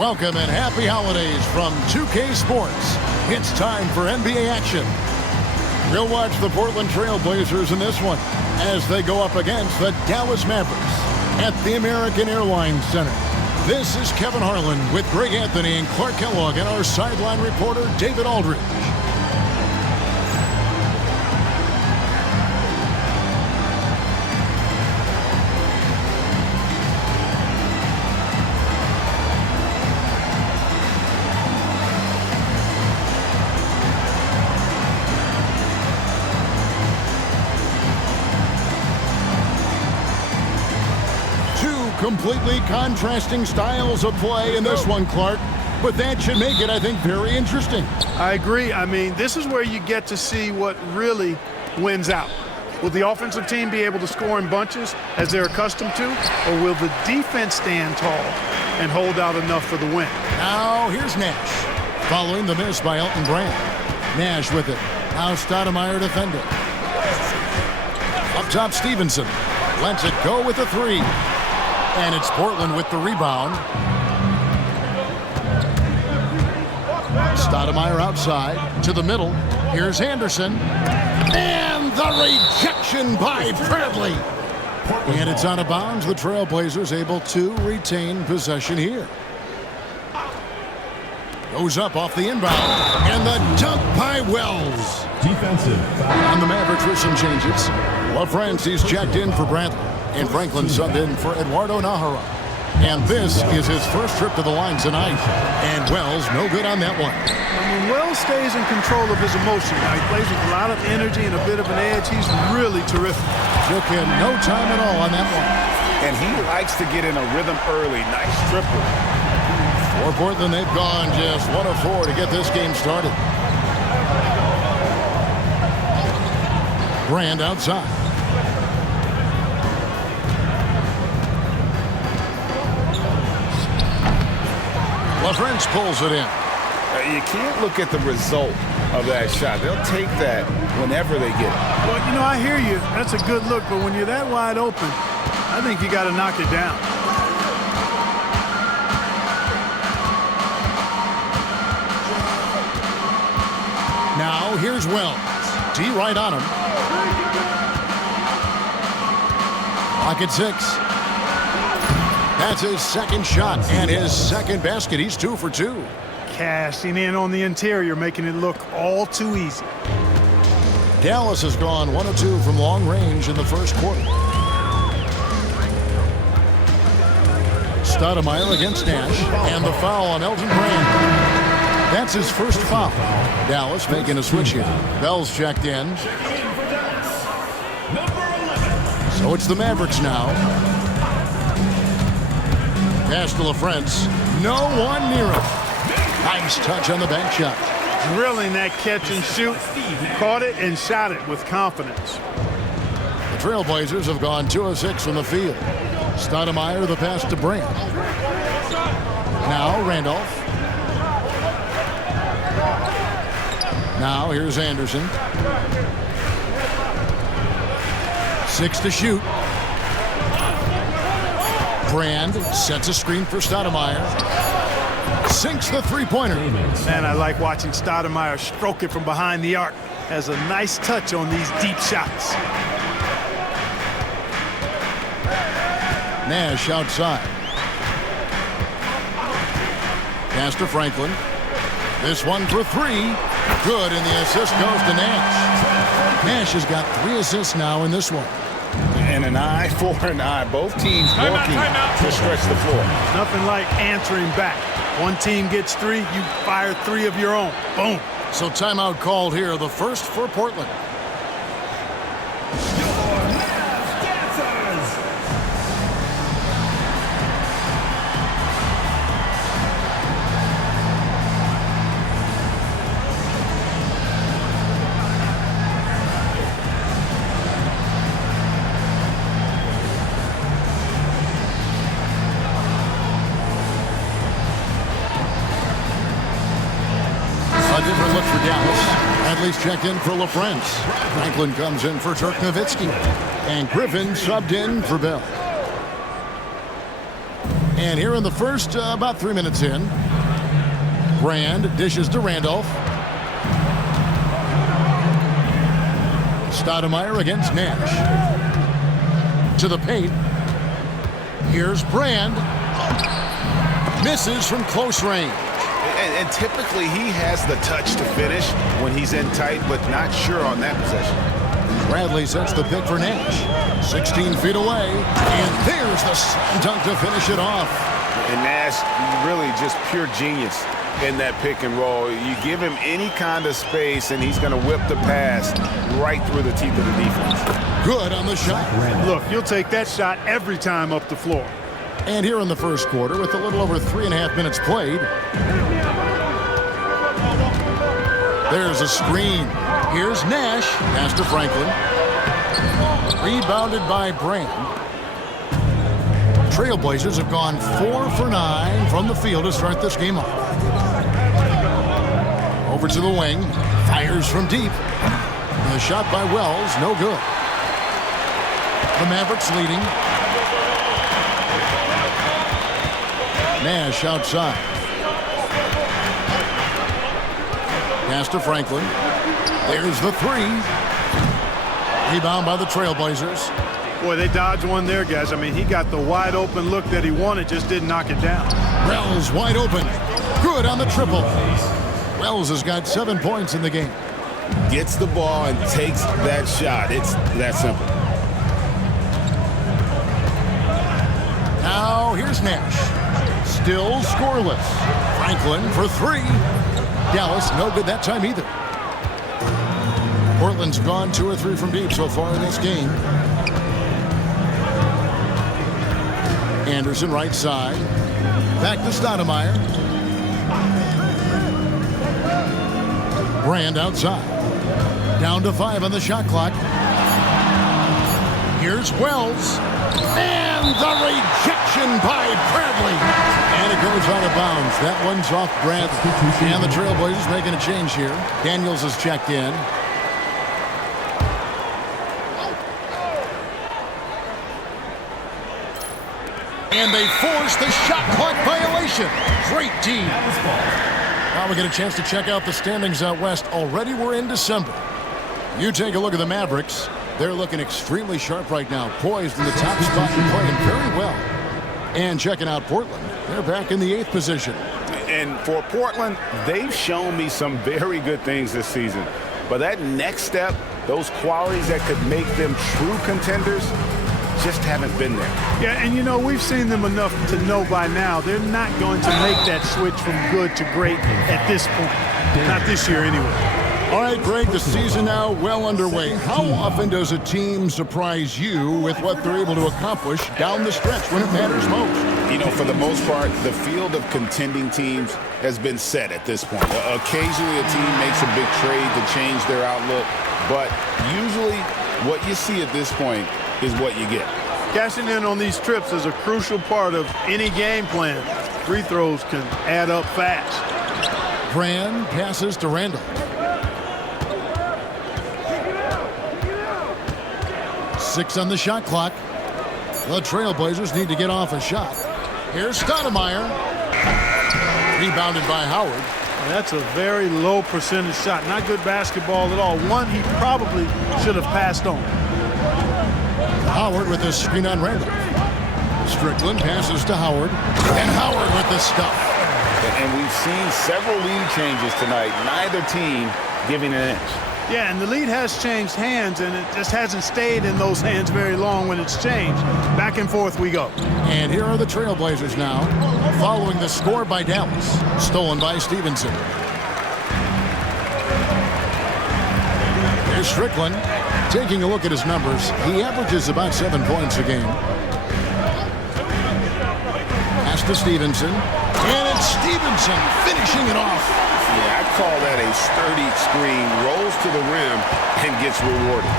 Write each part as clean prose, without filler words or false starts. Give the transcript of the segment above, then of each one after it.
Welcome and happy holidays from 2K Sports. It's time for NBA action. We'll watch the Portland Trail Blazers in this one as they go up against the Dallas Mavericks at the American Airlines Center. This is Kevin Harlan with Greg Anthony and Clark Kellogg and our sideline reporter David Aldridge. Completely contrasting styles of play in this one, Clark. But that should make it, I think, very interesting. I agree. I mean, this is where you get to see what really wins out. Will the offensive team be able to score in bunches as they're accustomed to? Or will the defense stand tall and hold out enough for the win? Now, here's Nash. Following the miss by Elton Brand. Nash with it. Now Stoudemire defending. Up top, Stevenson. Lets it go with the three. And it's Portland with the rebound. Stoudemire outside to the middle. Here's Anderson. And the rejection by Bradley. And it's out of bounds. The Trailblazers able to retain possession here. Goes up off the inbound. And the dunk by Wells. Defensive. On the Mavericks with some changes. LaFrancis checked in for Bradley. And Franklin subbed in for Eduardo Nahara. And this is his first trip to the line tonight. And Wells no good on that one. When Wells stays in control of his emotion, now he plays with a lot of energy and a bit of an edge. He's really terrific. Took him no time at all on that one. And he likes to get in a rhythm early. Nice triple. For Portland, they've gone just 1 of 4 to get this game started. Brand outside. LaFrance pulls it in. You can't look at the result of that shot. They'll take that whenever they get it. Well, you know, I hear you. That's a good look, but when you're that wide open, I think you got to knock it down. Now, here's Wells. D right on him. Pocket 6. That's his second shot and his second basket. He's 2 for 2. Cashing in on the interior, making it look all too easy. Dallas has gone 1 of 2 from long range in the first quarter. Stoudemire against Nash, and the foul on Elton Brand. That's his first foul. Dallas making a switch here. Bell's checked in. So it's the Mavericks now. Pass to LaFrance. No one near him. Nice touch on the bank shot. Drilling that catch and shoot. Caught it and shot it with confidence. The Trailblazers have gone 2 of 6 from the field. Stoudemire the pass to Brand. Now Randolph. Now here's Anderson. 6 to shoot. Brand sets a screen for Stoudemire. Sinks the three-pointer. Man, I like watching Stoudemire stroke it from behind the arc. Has a nice touch on these deep shots. Nash outside. Pass to Franklin. This one for 3. Good, and the assist goes to Nash. Nash has got 3 assists now in this one. And an eye for an eye. Both teams working to stretch the floor. Nothing like answering back. One team gets 3, you fire 3 of your own. Boom. So timeout called here, the first for Portland. A different look for Dallas. Adley's checked in for LaFrance. Franklin comes in for Dirk Nowitzki. And Griffin subbed in for Bell. And here in the first, about 3 minutes in, Brand dishes to Randolph. Stoudemire against Nash. To the paint. Here's Brand. Misses from close range. And typically he has the touch to finish when he's in tight, but not sure on that possession. Bradley sets the pick for Nash. 16 feet away. And there's the slam dunk to finish it off. And Nash, really just pure genius in that pick and roll. You give him any kind of space, and he's going to whip the pass right through the teeth of the defense. Good on the shot. Look, you'll take that shot every time up the floor. And here in the first quarter, with a little over 3.5 minutes played, there's a screen. Here's Nash. Pass to Franklin. Rebounded by Brand. Trailblazers have gone 4 for 9 from the field to start this game off. Over to the wing. Fires from deep. And the shot by Wells, no good. The Mavericks leading. Nash outside. Pass to Franklin. There's the three. Rebound by the Trailblazers. Boy, they dodged one there, guys. I mean, he got the wide open look that he wanted, just didn't knock it down. Wells wide open. Good on the triple. Wells has got 7 points in the game. Gets the ball and takes that shot. It's that simple. Now here's Nash. Still scoreless. Franklin for three. Dallas no good that time either. Portland's gone 2 or 3 from deep so far in this game. Anderson right side. Back to Stoudemire. Brand outside. Down to 5 on the shot clock. Here's Wells. And the rejection by Bradley. And it goes out of bounds. That one's off Bradley. And the Trailblazers making a change here. Daniels has checked in. And they force the shot clock violation. Great team. Now we get a chance to check out the standings out west. Already we're in December. You take a look at the Mavericks. They're looking extremely sharp right now. Poised in the top spot and playing very well. And checking out Portland. They're back in the 8th position. And for Portland, they've shown me some very good things this season. But that next step, those qualities that could make them true contenders, just haven't been there. Yeah, and you know, we've seen them enough to know by now they're not going to make that switch from good to great at this point. Not this year anyway. All right, Greg, the season now well underway. How often does a team surprise you with what they're able to accomplish down the stretch when it matters most? You know, for the most part, the field of contending teams has been set at this point. Occasionally a team makes a big trade to change their outlook, but usually what you see at this point is what you get. Cashing in on these trips is a crucial part of any game plan. Free throws can add up fast. Brand passes to Randall. 6 on the shot clock. The Trailblazers need to get off a shot. Here's Stoudemire. Rebounded by Howard. That's a very low percentage shot. Not good basketball at all. One he probably should have passed on. Howard with the screen on Randall. Strickland passes to Howard. And Howard with the stuff. And we've seen several lead changes tonight. Neither team giving an inch. Yeah, and the lead has changed hands, and it just hasn't stayed in those hands very long when it's changed. Back and forth we go. And here are the Trailblazers now, following the score by Dallas. Stolen by Stevenson. Here's Strickland. Taking a look at his numbers, he averages about 7 points a game. Pass to Stevenson. And it's Stevenson finishing it off. Yeah, I'd call that a sturdy screen. Rolls to the rim and gets rewarded.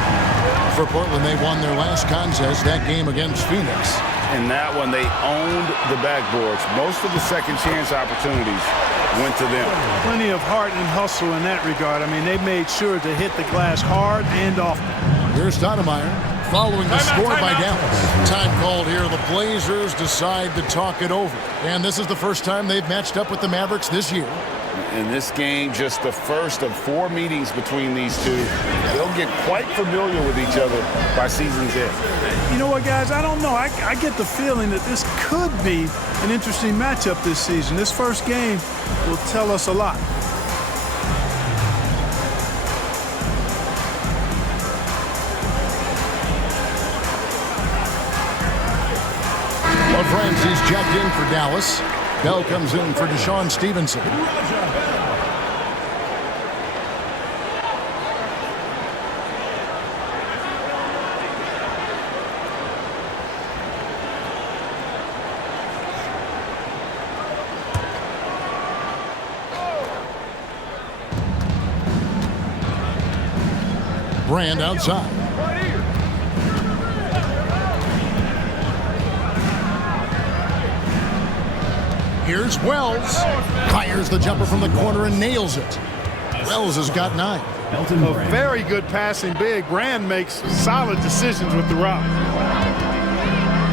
For Portland, they won their last contest, that game against Phoenix. In that one, they owned the backboards. Most of the second chance opportunities went to them. Plenty of heart and hustle in that regard. I mean, they made sure to hit the glass hard and often. Here's Stoudemire. following the score by Dallas. Time called here. The Blazers decide to talk it over. And this is the first time they've matched up with the Mavericks this year. In this game, just the first of 4 meetings between these two. They'll get quite familiar with each other by season's end. You know what, guys? I don't know. I get the feeling that this could be an interesting matchup this season. This first game will tell us a lot. Well, friends, he's checked in for Dallas. Bell comes in for Deshaun Stevenson. Brand outside. Here's Wells. Fires the jumper from the corner and nails it. Wells has got 9. A very good passing big. Brand makes solid decisions with the rock.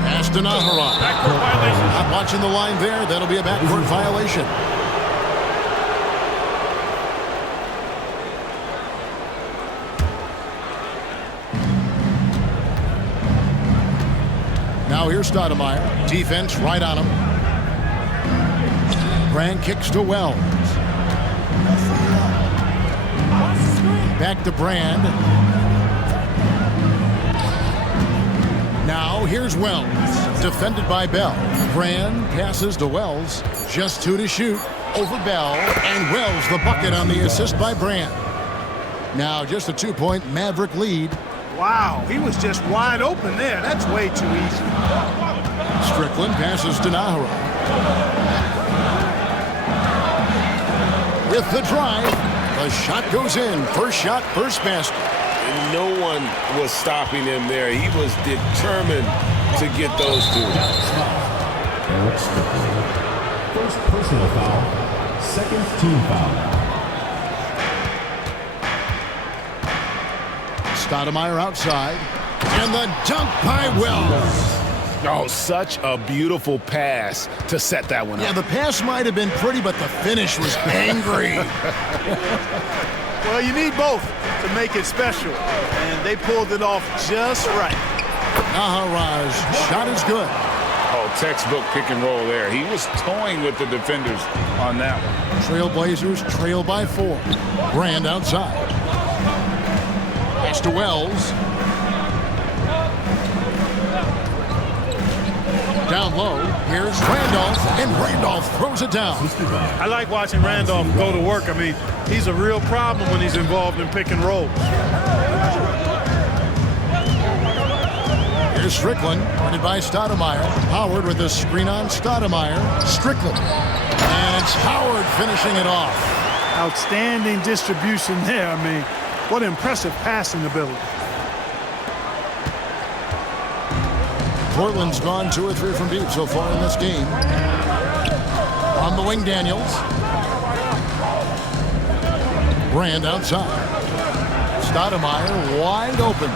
Pass to Naharov. Not watching the line there. That'll be a backcourt violation. Now here's Stoudemire. Defense right on him. Brand kicks to Wells. Back to Brand. Now here's Wells. Defended by Bell. Brand passes to Wells. Just 2 to shoot. Over Bell. And Wells the bucket on the assist by Brand. Now just a 2-point Maverick lead. Wow, he was just wide open there. That's way too easy. Strickland passes to Naharov. With the drive, the shot goes in. First shot, first basket. And no one was stopping him there. He was determined to get those 2. First personal foul, second team foul. Stoudemire outside. And the dunk by Wells. Oh, such a beautiful pass to set that one up. Yeah, the pass might have been pretty, but the finish was angry. Well, you need both to make it special. And they pulled it off just right. Naharaj, shot is good. Oh, textbook pick and roll there. He was toying with the defenders on that one. Trailblazers trail by 4. Brand outside. Pass to Wells. Down low, here's Randolph, and Randolph throws it down. I like watching Randolph go to work. I mean, he's a real problem when he's involved in pick and roll. Here's Strickland, guarded by Stoudemire. Howard with a screen on Stoudemire. Strickland. And it's Howard finishing it off. Outstanding distribution there. I mean, what impressive passing ability. Portland's gone 2 or 3 from deep so far in this game. On the wing, Daniels. Brand outside. Stoudemire wide open.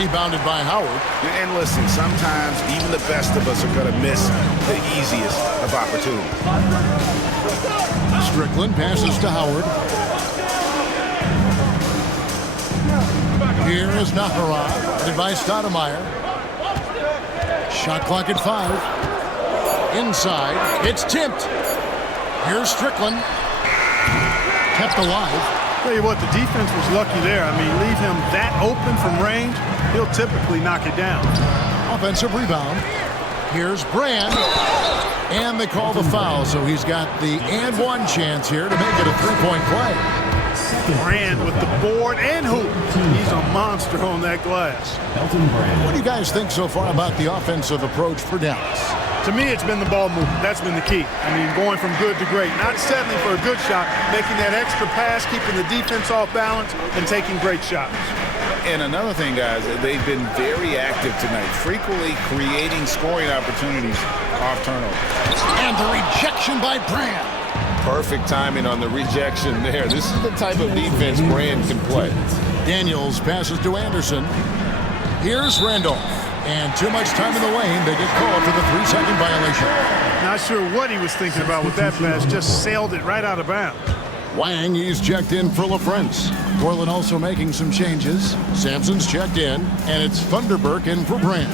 Rebounded by Howard. And listen, sometimes even the best of us are going to miss the easiest of opportunities. Strickland passes to Howard. Here is Naharov, guarded by Stoudemire. Shot clock at 5. Inside, it's tipped. Here's Strickland. Kept alive. Tell you what, the defense was lucky there. I mean, leave him that open from range, he'll typically knock it down. Offensive rebound. Here's Brand. And they call the foul, so he's got the and one chance here to make it a 3-point play. Brand with the board and hoop. He's a monster on that glass. What do you guys think so far about the offensive approach for Dallas? To me, it's been the ball movement. That's been the key. I mean, going from good to great. Not settling for a good shot, making that extra pass, keeping the defense off balance, and taking great shots. And another thing, guys, they've been very active tonight, frequently creating scoring opportunities off turnover. And the rejection by Brand. Perfect timing on the rejection there. This is the type of defense Brand can play. Daniels passes to Anderson. Here's Randolph. And too much time in the lane. They get called for the 3-second violation. Not sure what he was thinking about with that pass. Just sailed it right out of bounds. Wang, he's checked in for LaFrance. Portland also making some changes. Sampson's checked in, and it's Thunderberg in for Brand.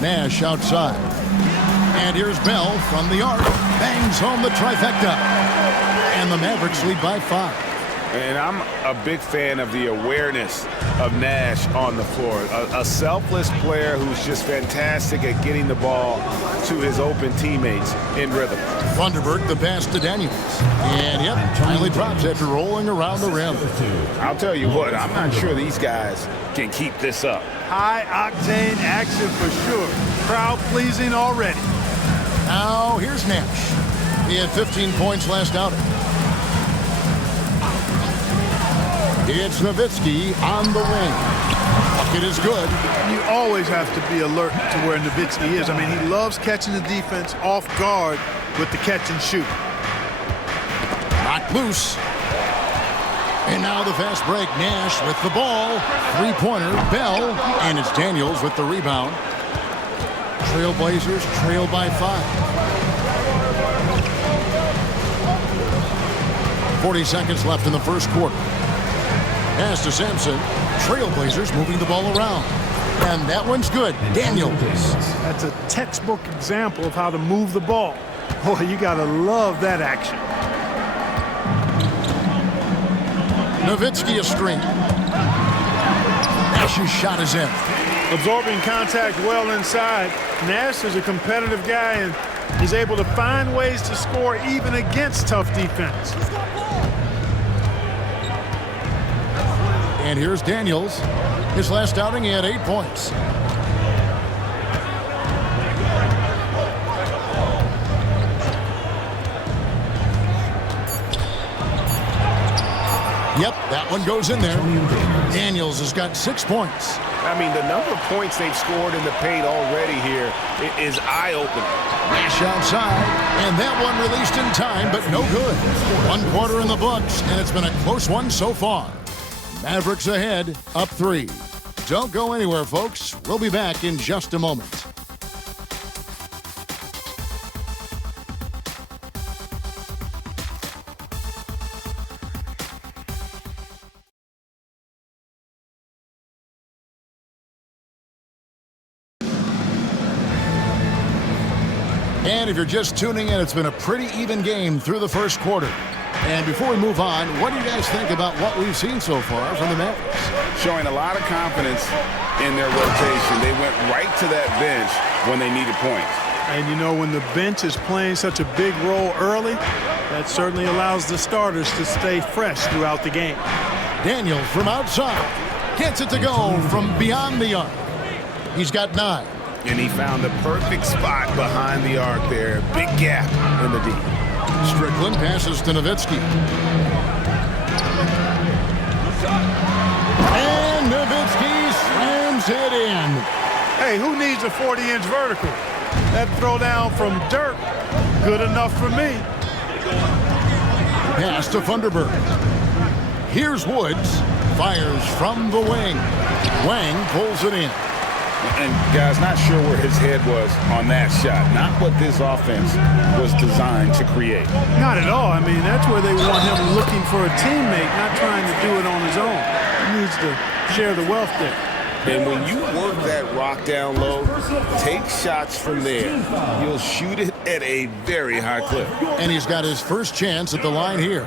Nash outside. And here's Bell from the arc. Bangs home the trifecta. And the Mavericks lead by 5. And I'm a big fan of the awareness of Nash on the floor. A selfless player who's just fantastic at getting the ball to his open teammates in rhythm. Thunderberg, the pass to Daniels. And yep, finally drops after rolling around the rim. I'll tell you what, I'm not sure these guys can keep this up. High-octane action for sure. Crowd-pleasing already. Now, here's Nash. He had 15 points last outing. It's Nowitzki on the wing. Bucket is good. You always have to be alert to where Nowitzki is. I mean, he loves catching the defense off guard with the catch and shoot. Knocked loose. And now the fast break. Nash with the ball. Three-pointer. Bell. And it's Daniels with the rebound. Trailblazers trail by 5. 40 seconds left in the first quarter. Pass to Sampson. Trailblazers moving the ball around. And that one's good. Daniels. That's a textbook example of how to move the ball. Boy, you got to love that action. Nowitzki a screen. Nash's shot is in. Absorbing contact well inside. Nash is a competitive guy and he's able to find ways to score even against tough defense. And here's Daniels. His last outing, he had 8 points. Yep, that one goes in there. Daniels has got 6 points. I mean, the number of points they've scored in the paint already here is eye-opening. Nash outside, and that one released in time, but no good. 1 quarter in the books, and it's been a close one so far. Mavericks ahead, up 3. Don't go anywhere, folks. We'll be back in just a moment. And if you're just tuning in, it's been a pretty even game through the first quarter. And before we move on, what do you guys think about what we've seen so far from the Mavericks? Showing a lot of confidence in their rotation. They went right to that bench when they needed points. And you know, when the bench is playing such a big role early, that certainly allows the starters to stay fresh throughout the game. Daniels from outside gets it to go from beyond the arc. He's got 9. And he found the perfect spot behind the arc there. Big gap in the deep. Strickland passes to Nowitzki. And Nowitzki slams it in. Hey, who needs a 40-inch vertical? That throwdown from Dirk, good enough for me. Pass to Thunderberg. Here's Woods. Fires from the wing. Wang pulls it in. And, guys, not sure where his head was on that shot. Not what this offense was designed to create. Not at all. I mean, that's where they want him looking for a teammate, not trying to do it on his own. He needs to share the wealth there. And when you work that rock down low, take shots from there. You'll shoot it at a very high clip. And he's got his first chance at the line here.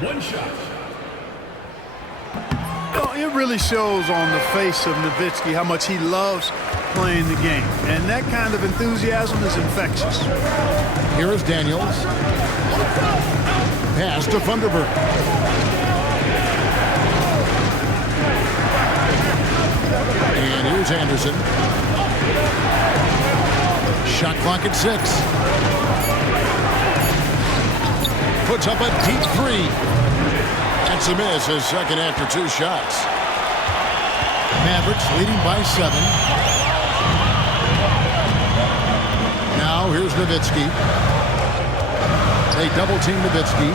One shot. It really shows on the face of Nowitzki how much he loves playing the game. And that kind of enthusiasm is infectious. Here is Daniels. Pass to Thunderberg. And here's Anderson. Shot clock at 6. Puts up a deep 3. That's a miss, his second after 2 shots. Mavericks leading by 7. Now here's Nowitzki. They double team Nowitzki.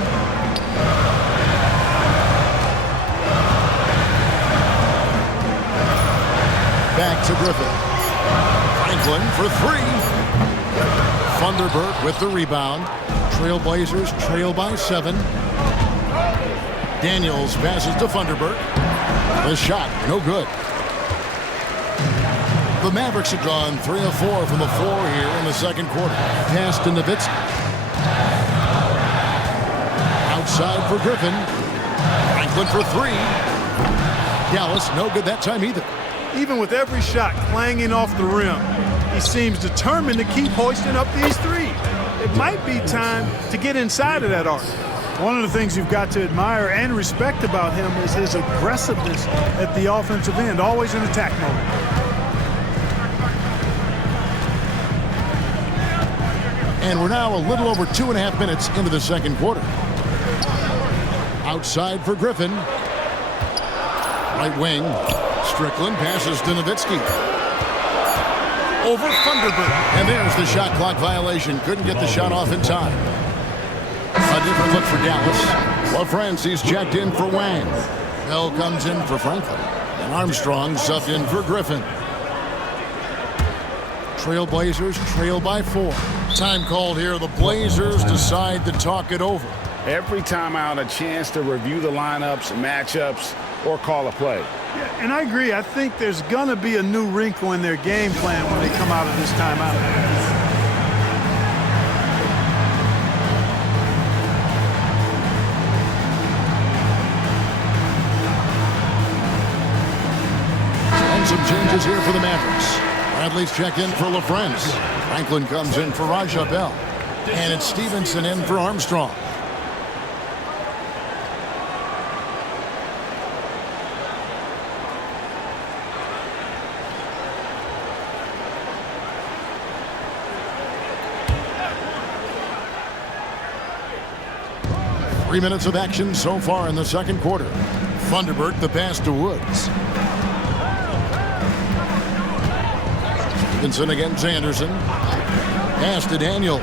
back to Griffin. Franklin for three. Thunderbird with the rebound. Trailblazers trail by 7. Daniels passes to Thunderbird. The shot, no good. The Mavericks have gone 3 of 4 from the floor here in the second quarter. Pass to Nowitzki. Outside for Griffin. Franklin for 3. Dallas, no good that time either. Even with every shot clanging off the rim, he seems determined to keep hoisting up these threes. It might be time to get inside of that arc. One of the things you've got to admire and respect about him is his aggressiveness at the offensive end, always in attack mode. And we're now a little over 2.5 minutes into the second quarter. Outside for Griffin. Right wing. Strickland passes to Nowitzki. Over Thunderbird. And there's the shot clock violation. Couldn't get the shot off in time. A different look for Dallas. LaFrancis checked in for Wang. Bell comes in for Franklin. And Armstrong subbed in for Griffin. Trailblazers trail by 4. Time called here. The Blazers decide to talk it over. Every time out, a chance to review the lineups, matchups, or call a play. Yeah, and I agree. I think there's going to be a new wrinkle in their game plan when they come out of this timeout. And some changes here for the Mavericks. Bradley's checked in for LaFrance. Franklin comes in for Raja Bell. And it's Stevenson in for Armstrong. Three minutes of action so far in the second quarter. Thunderbird the pass to Woods. Stevenson against Anderson. Pass to Daniels.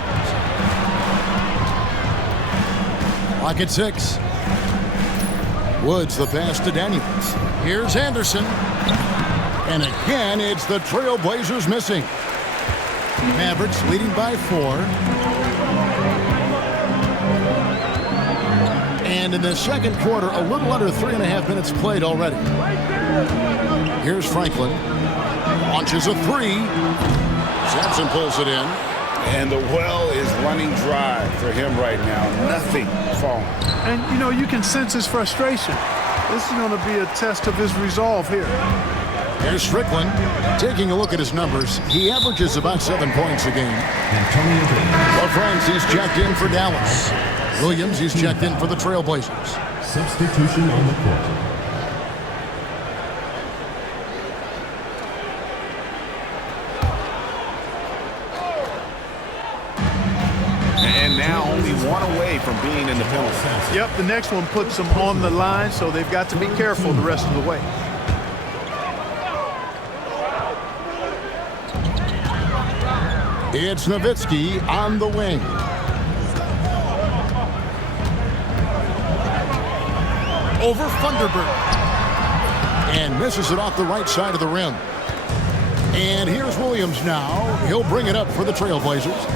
Clock at 6. Woods the pass to Daniels. Here's Anderson. And again, it's the Trailblazers missing. Mavericks leading by 4. And in the second quarter, a little under 3.5 minutes played already. Here's Franklin. Launches a 3. Sampson pulls it in. And the well is running dry for him right now. Nothing falling. And, you know, you can sense his frustration. This is going to be a test of his resolve here. Here's Strickland. Taking a look at his numbers, he averages about 7 points a game. LaFrancis checked in for Dallas. Williams, he's checked in for the Trailblazers. Substitution on the court. And now only one away from being in the penalty. Yep, the next one puts them on the line, so they've got to be careful the rest of the way. It's Nowitzki on the wing. Over Thunderbird. And misses it off the right side of the rim. And here's Williams now. He'll bring it up for the Trailblazers.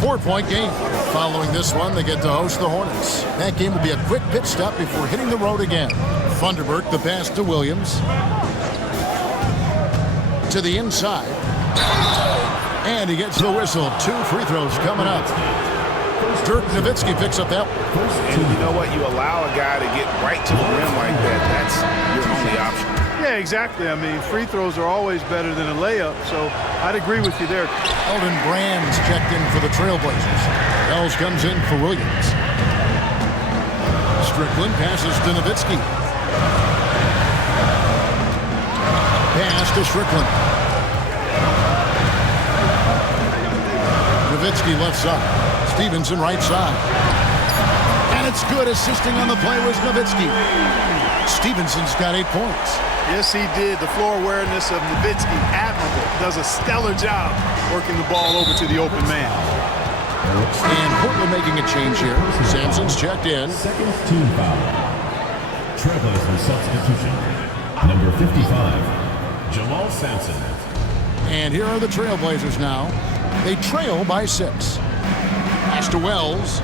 4-point game. Following this one, they get to host the Hornets. That game will be a quick pit stop before hitting the road again. Thunderbird, the pass to Williams. To the inside. And he gets the whistle. 2 free throws coming up. Dirk Nowitzki picks up that one. And you know what? You allow a guy to get right to the rim like that. That's your only option. Yeah, exactly. I mean, free throws are always better than a layup, so I'd agree with you there. Elton Brand's checked in for the Trailblazers. Ells comes in for Williams. Strickland passes to Nowitzki. Pass to Strickland. Nowitzki left side. Stevenson right side. And it's good. Assisting on the play was Nowitzki. Stevenson's got 8 points. Yes, he did. The floor awareness of Nowitzki, admirable. Does a stellar job working the ball over to the open man. And Portland making a change here. Sampson's checked in. Second team foul. Trailblazers substitution. Number 55, Jamal Sampson. And here are the Trailblazers now. They trail by 6. Pass to Wells.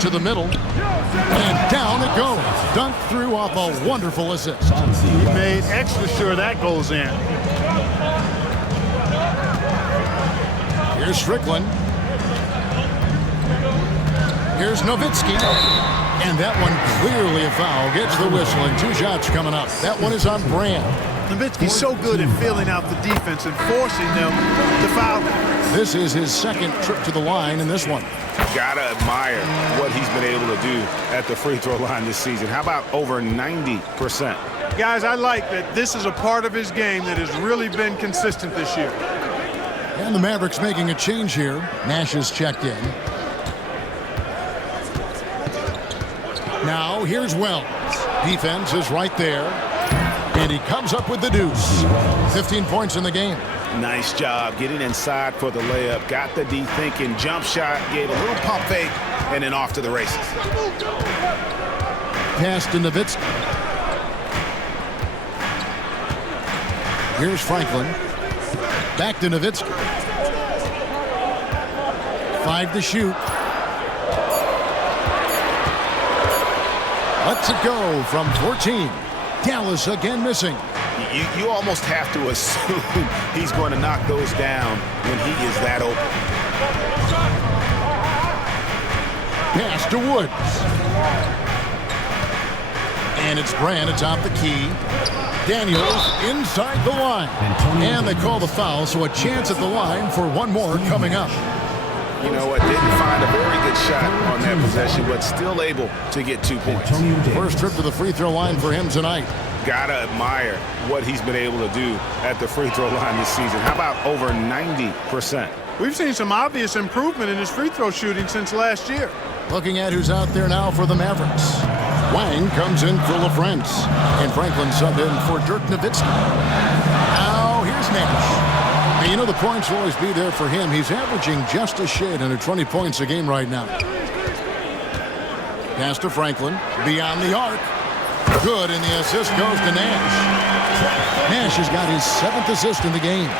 To the middle. And down it goes. Dunked through off a wonderful assist. He made extra sure that goes in. Here's Strickland. Here's Nowitzki. And that one clearly a foul. Gets the whistle and 2 shots coming up. That one is on Brand. Nowitzki's so good at filling out the defense and forcing them to foul. This is his 2nd trip to the line in this one. Gotta admire what he's been able to do at the free throw line this season. How about over 90%? Guys, I like that this is a part of his game that has really been consistent this year. And the Mavericks making a change here. Nash is checked in. Now here's Wells. Defense is right there. And he comes up with the deuce. 15 points in the game. Nice job getting inside for the layup. Got the D thinking. Jump shot. Gave a little pump fake. And then off to the races. Pass to Nowitzki. Here's Franklin. Back to Nowitzki. 5 to shoot. Lets it go from 14. Dallas again missing. You almost have to assume he's going to knock those down when he is that open. Pass to Woods. And it's Brand atop the key. Daniels inside the line. And they call the foul, so a chance at the line for one more coming up. You know what? Didn't find a very good shot on that possession, but still able to get 2 points. First trip to the free throw line for him tonight. Gotta admire what he's been able to do at the free throw line this season. How about over 90%? We've seen some obvious improvement in his free throw shooting since last year. Looking at who's out there now for the Mavericks. Wang comes in for LaFrance. And Franklin subbed in for Dirk Nowitzki. Now here's Nash. And you know the points will always be there for him. He's averaging just a shade under 20 points a game right now. Pass to Franklin. Beyond the arc. Good, and the assist goes to Nash. Nash has got his 7th assist in the game.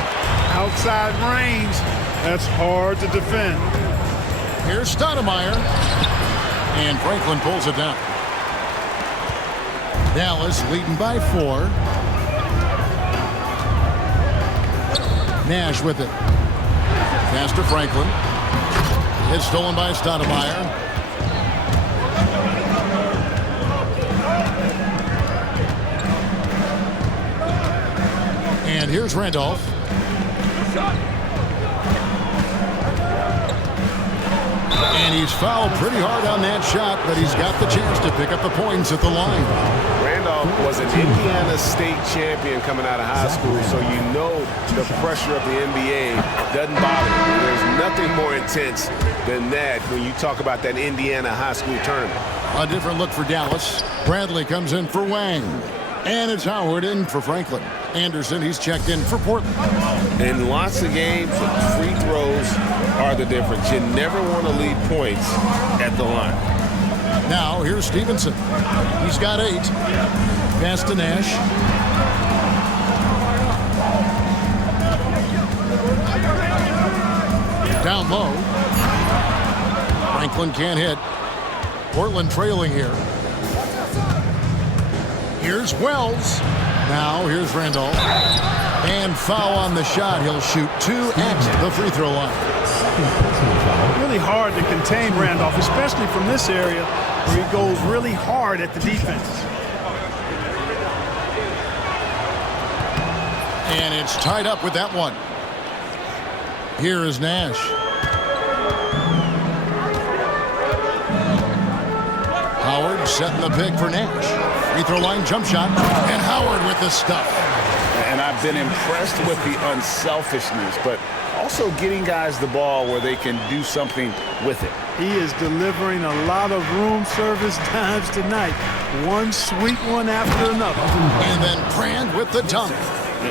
Outside range, that's hard to defend. Here's Stoudemire. And Franklin pulls it down. Dallas leading by 4. Nash with it. Pass to Franklin. It's stolen by Stoudemire. And here's Randolph. And he's fouled pretty hard on that shot, but he's got the chance to pick up the points at the line. Randolph was an Indiana State champion coming out of high school, so you know the pressure of the NBA doesn't bother him. There's nothing more intense than that when you talk about that Indiana high school tournament. A different look for Dallas. Bradley comes in for Wang. And it's Howard in for Franklin. Anderson, he's checked in for Portland. In lots of games, free throws are the difference. You never want to leave points at the line. Now, here's Stevenson. He's got 8. Pass to Nash. Down low. Franklin can't hit. Portland trailing here. Here's Wells. Now here's Randolph. And foul on the shot. He'll shoot 2 at the free throw line. Really hard to contain Randolph, especially from this area where he goes really hard at the defense. And it's tied up with that one. Here is Nash. Howard setting the pick for Nash. Free throw line jump shot. And Howard with the stuff. And I've been impressed with the unselfishness, but also getting guys the ball where they can do something with it. He is delivering a lot of room service times tonight. One sweet one after another. And then Brand with the dunk.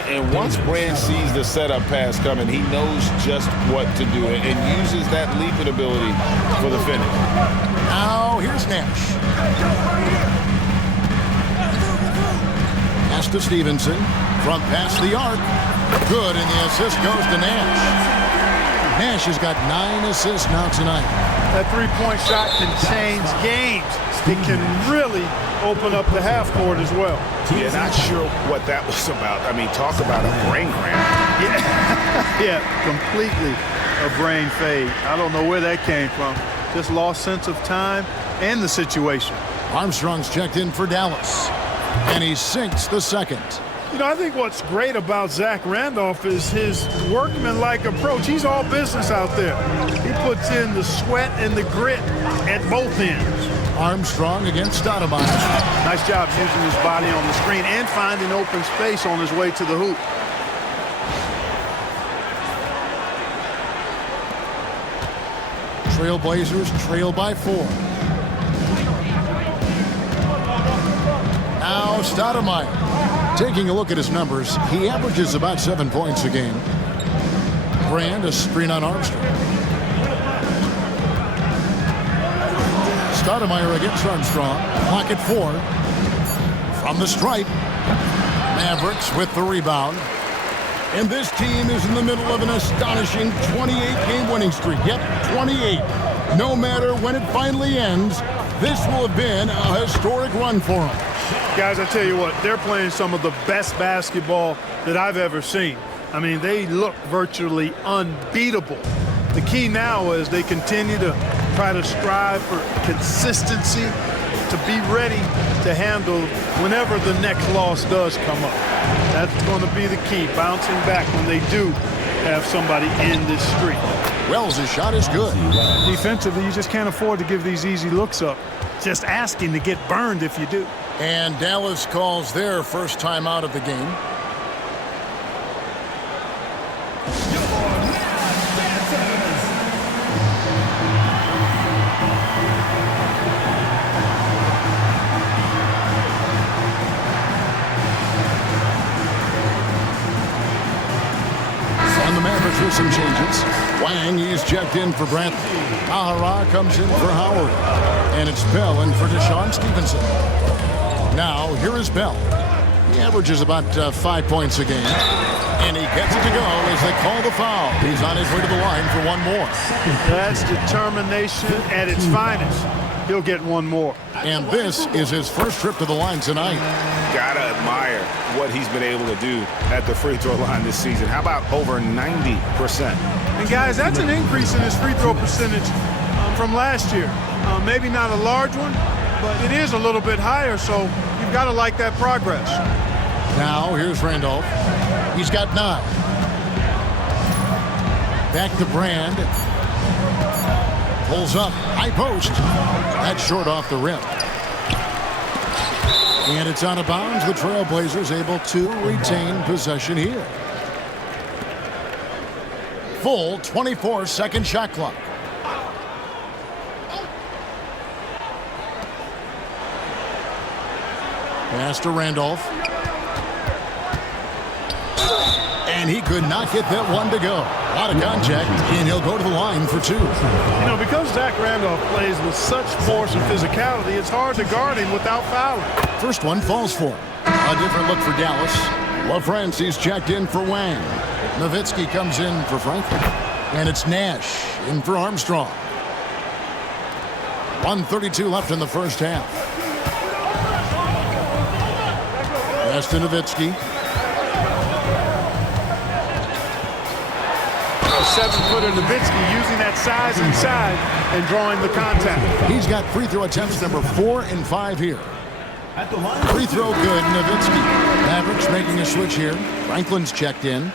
And once Brand sees the setup pass coming, he knows just what to do and uses that leaping ability for the finish. Now here's Nash. Pass Pass to Stevenson. From past the arc. Good, and the assist goes to Nash. Nash has got 9 assists now tonight. That three-point shot can change games. It can really open up the half court as well. Yeah, not sure what that was about. I mean, talk about a brain cramp. Yeah, completely a brain fade. I don't know where that came from. Just lost sense of time and the situation. Armstrong's checked in for Dallas, and he sinks the second. You know, I think what's great about Zach Randolph is his workmanlike approach. He's all business out there. He puts in the sweat and the grit at both ends. Armstrong against Stoudemire. Nice job using his body on the screen and finding open space on his way to the hoop. Trailblazers trail by 4. Now Stoudemire. Taking a look at his numbers, he averages about 7 points a game. Brand a screen on Armstrong. Stoudemire against Armstrong. Clock at 4. From the stripe. Mavericks with the rebound. And this team is in the middle of an astonishing 28-game winning streak. Yep, 28. No matter when it finally ends, this will have been a historic run for them. Guys, I tell you what, they're playing some of the best basketball that I've ever seen. I mean, they look virtually unbeatable. The key now is they continue to try to strive for consistency, to be ready to handle whenever the next loss does come up. That's going to be the key, bouncing back when they do have somebody in this streak. Wells' shot is good. Defensively, you just can't afford to give these easy looks up. Just asking to get burned if you do. And Dallas calls their first time out of the game. And the Mavericks with some changes. Wang is checked in for Brantley. Ahara comes in for Howard. And it's Bell in for Deshaun Stevenson. Now, here is Bell. He averages about 5 points a game. And he gets it to go as they call the foul. He's on his way to the line for one more. That's determination at its finest. He'll get one more. And this is his first trip to the line tonight. Gotta admire what he's been able to do at the free throw line this season. How about over 90%? And guys, that's an increase in his free throw percentage from last year. Maybe not a large one, but it is a little bit higher, so you've got to like that progress. Now, here's Randolph. He's got 9. Back to Brand. Pulls up. High post. That's short off the rim. And it's out of bounds. The Trailblazers able to retain possession here. Full 24-second shot clock. Pass to Randolph. And he could not get that one to go. A lot of contact, and he'll go to the line for 2. You know, because Zach Randolph plays with such force and physicality, it's hard to guard him without fouling. First one falls for him. A different look for Dallas. LaFrancie's checked in for Wang. Nowitzki comes in for Franklin. And it's Nash in for Armstrong. 1:32 left in the first half. Pass to Nowitzki. A 7-footer Nowitzki using that size inside and drawing the contact. He's got free throw attempts number 4 and 5 here. Free throw good, Nowitzki. Mavericks making a switch here. Franklin's checked in.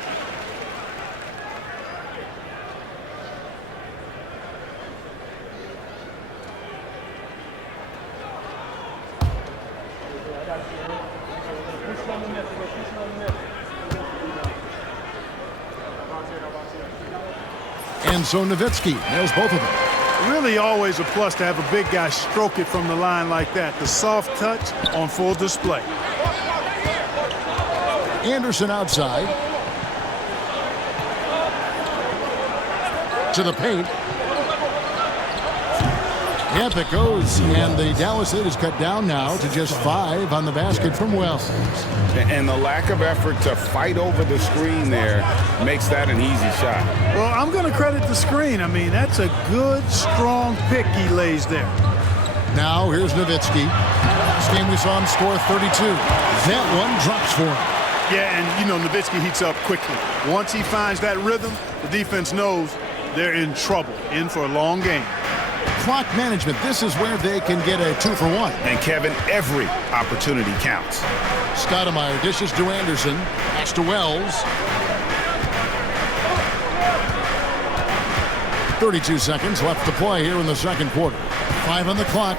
And so Nowitzki nails both of them. Really always a plus to have a big guy stroke it from the line like that. The soft touch on full display. Anderson outside. To the paint. Yep, it goes, and the Dallas lead is cut down now to just 5 on the basket from Wells. And the lack of effort to fight over the screen there makes that an easy shot. Well, I'm going to credit the screen. I mean, that's a good, strong pick he lays there. Now, here's Nowitzki. Last game we saw him score 32. That one drops for him. Yeah, and, you know, Nowitzki heats up quickly. Once he finds that rhythm, the defense knows they're in trouble, in for a long game. Clock management, this is where they can get a 2-for-1. And Kevin, every opportunity counts. Stoudemire dishes to Anderson. Pass to Wells. 32 seconds left to play here in the second quarter. 5 on the clock.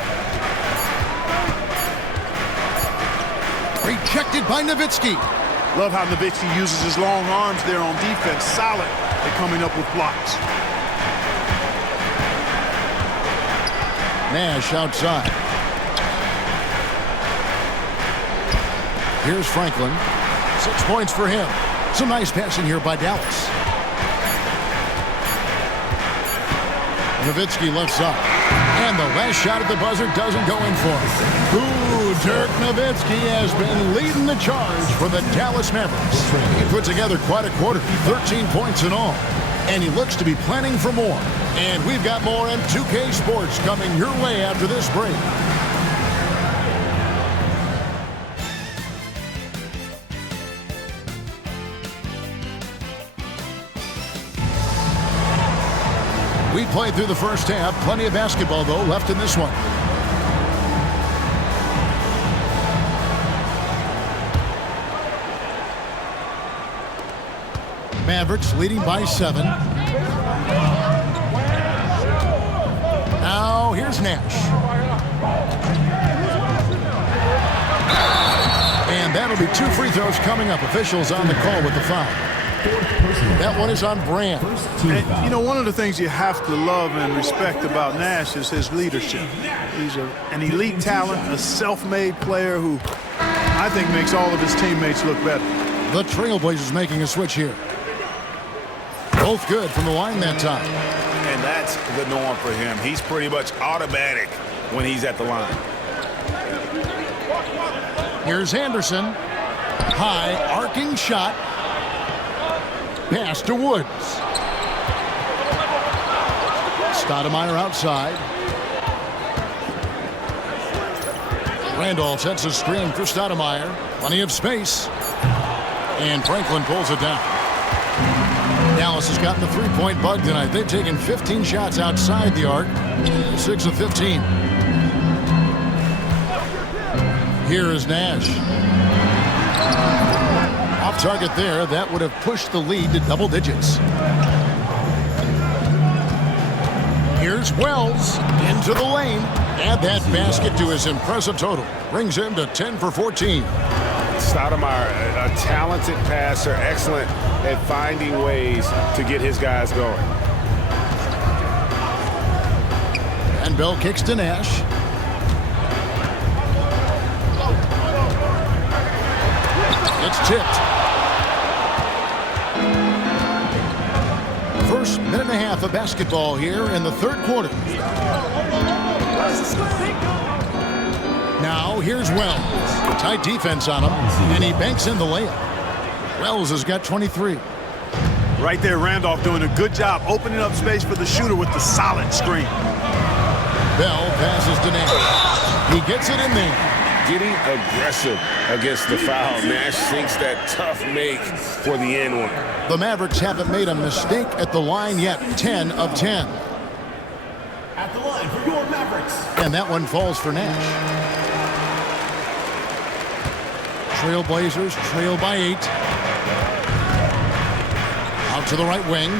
Rejected by Nowitzki. Love how Nowitzki uses his long arms there on defense. Solid at coming up with blocks. Nash outside. Here's Franklin. 6 points for him. Some nice passing here by Dallas. Nowitzki left side. And the last shot at the buzzer doesn't go in for him. Ooh, Dirk Nowitzki has been leading the charge for the Dallas Mavericks. He put together quite a quarter, 13 points in all. And he looks to be planning for more. And we've got more M2K Sports coming your way after this break. We played through the first half. Plenty of basketball, though, left in this one. Mavericks leading by 7. Now, here's Nash. And that'll be 2 free throws coming up. Officials on the call with the foul. That one is on Brand. And, you know, one of the things you have to love and respect about Nash is his leadership. He's an elite talent, a self-made player who I think makes all of his teammates look better. The Trailblazers making a switch here. Both good from the line that time. And that's the norm for him. He's pretty much automatic when he's at the line. Here's Anderson. High arcing shot. Pass to Woods. Stoudemire outside. Randolph sets a screen for Stoudemire. Plenty of space. And Franklin pulls it down. Dallas has gotten the three-point bug tonight. They've taken 15 shots outside the arc. 6 of 15. Here is Nash. Off target there. That would have pushed the lead to double digits. Here's Wells into the lane. Add that basket to his impressive total. Brings him to 10 for 14. Stoudemire, a talented passer, excellent at finding ways to get his guys going. And Bell kicks to Nash. It's tipped. First minute and a half of basketball here in the third quarter. Now here's Wells. Tight defense on him, and he banks in the layup. Wells has got 23. Right there, Randolph doing a good job opening up space for the shooter with the solid screen. Bell passes to Nash. He gets it in there. Getting aggressive against the foul. Nash sinks that tough make for the end one. The Mavericks haven't made a mistake at the line yet. 10 of 10. At the line for your Mavericks. And that one falls for Nash. Trailblazers trail by 8. Out to the right wing.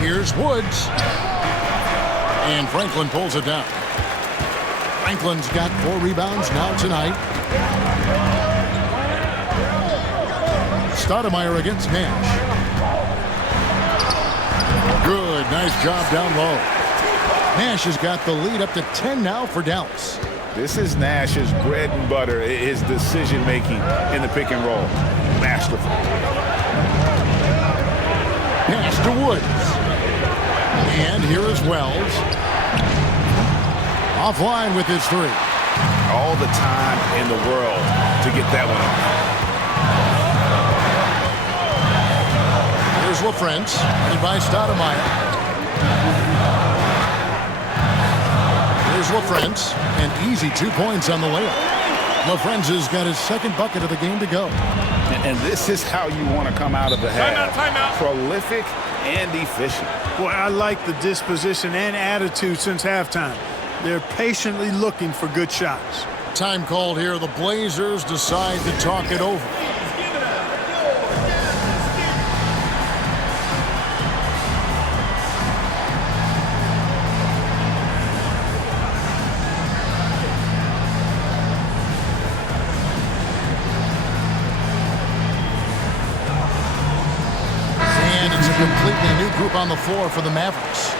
Here's Woods. And Franklin pulls it down. Franklin's got 4 rebounds now tonight. Stoudemire against Nash. Good, nice job down low. Nash has got the lead up to 10 now for Dallas. This is Nash's bread and butter, his decision-making in the pick and roll. Masterful. Pass to Woods. And here is Wells. Offline with his three. All the time in the world to get that one off. Here's LaFrance, and by Stoudemire. Here's LaFrance, and easy 2 points on the layup. LaFrance has got his second bucket of the game to go. And this is how you want to come out of the half. Timeout. Prolific and efficient. Boy, I like the disposition and attitude since halftime. They're patiently looking for good shots. Time called here. The Blazers decide to talk it over. And it's a completely new group on the floor for the Mavericks.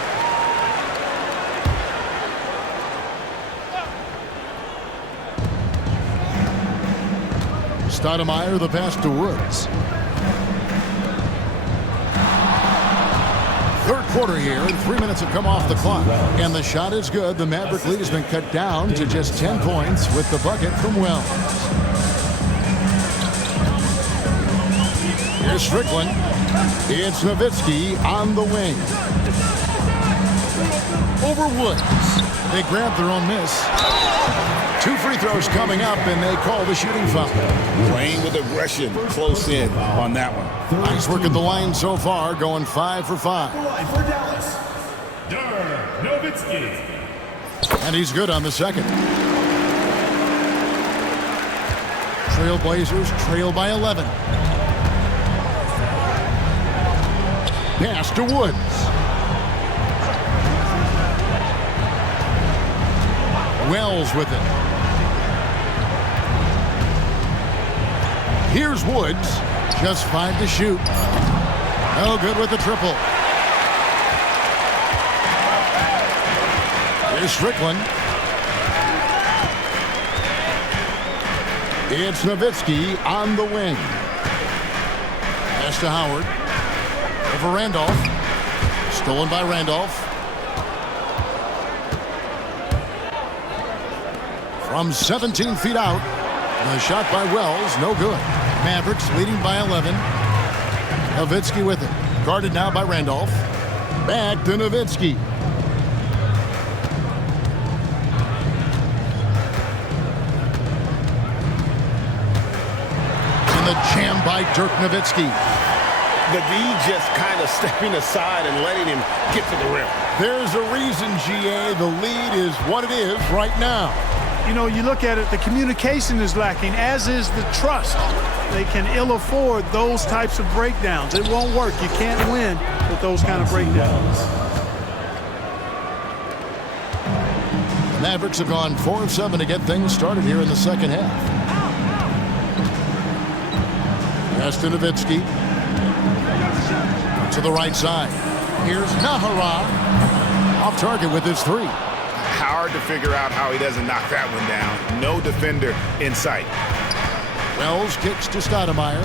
Stoudemire, the pass to Woods. Third quarter here, and 3 minutes have come off the clock. And the shot is good. The Maverick lead has been cut down to just 10 points with the bucket from Wells. Here's Strickland. It's Nowitzki on the wing. Over Woods. They grab their own miss. 2 free throws coming up, and they call the shooting foul. Playing with aggression, close in on that one. Nice work at the line so far, going 5 for 5. Line for Dallas. Nowitzki. And he's good on the second. Trailblazers trail by 11. Pass to Woods. Wells with it. Here's Woods. Just 5 to shoot. No good with the triple. Here's Strickland. It's Nowitzki on the wing. Pass to Howard. Over Randolph. Stolen by Randolph. From 17 feet out. The shot by Wells, no good. Mavericks leading by 11. Nowitzki with it. Guarded now by Randolph. Back to Nowitzki. And the jam by Dirk Nowitzki. The D just kind of stepping aside and letting him get to the rim. There's a reason, GA, the lead is what it is right now. You know, you look at it, the communication is lacking, as is the trust. They can ill afford those types of breakdowns. It won't work. You can't win with those kind of breakdowns. The Mavericks have gone 4 of 7 to get things started here in the second half. Pass to Nowitzki. To the right side. Here's Nahara. Off target with his 3. Hard to figure out how he doesn't knock that one down. No defender in sight. Wells kicks to Stoudemire.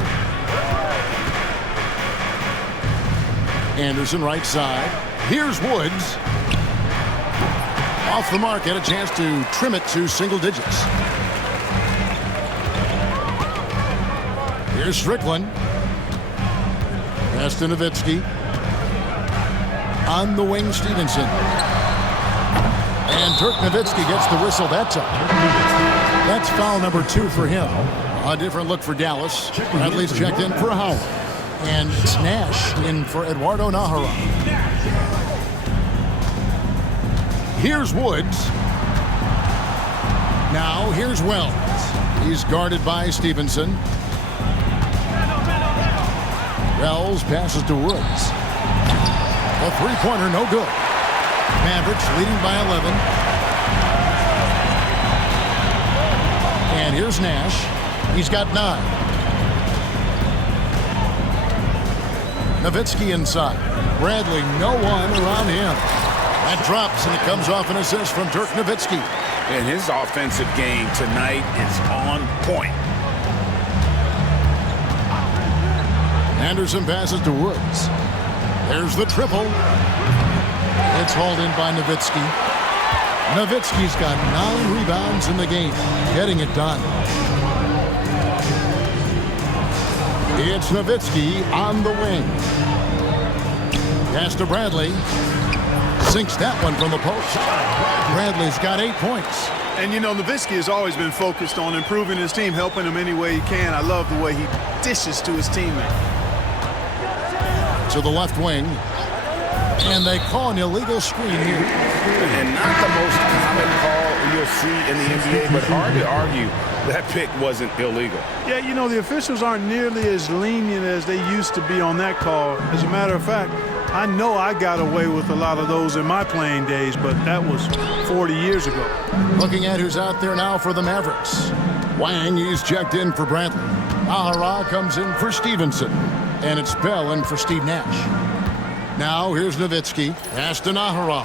Anderson right side. Here's Woods. Off the mark, had a chance to trim it to single digits. Here's Strickland. Pass to Nowitzki. On the wing, Stevenson. And Dirk Nowitzki gets the whistle that time. That's foul number 2 for him. A different look for Dallas. Bradley's checked in for Howard. And it's Nash in for Eduardo Nahara. Here's Woods. Now here's Wells. He's guarded by Stevenson. Wells passes to Woods. A 3-pointer, no good. Mavericks leading by 11. And here's Nash. He's got 9. Nowitzki inside. Bradley, no one around him. That drops, and it comes off an assist from Dirk Nowitzki. And his offensive game tonight is on point. Anderson passes to Woods. There's the triple. It's hauled in by Nowitzki. Nowitzki's got 9 rebounds in the game, getting it done. It's Nowitzki on the wing. Pass to Bradley. Sinks that one from the post. Bradley's got 8 points. And, you know, Nowitzki has always been focused on improving his team, helping him any way he can. I love the way he dishes to his teammate. To the left wing. And they call an illegal screen here. And not the most common call you'll see in the NBA, but hard to argue that pick wasn't illegal. Yeah, you know, the officials aren't nearly as lenient as they used to be on that call. As a matter of fact, I know I got away with a lot of those in my playing days, but that was 40 years ago. Looking at who's out there now for the Mavericks. Wang, he's checked in for Bradley. Ahara comes in for Stevenson. And it's Bell in for Steve Nash. Now here's Nowitzki. Pass to Nahara.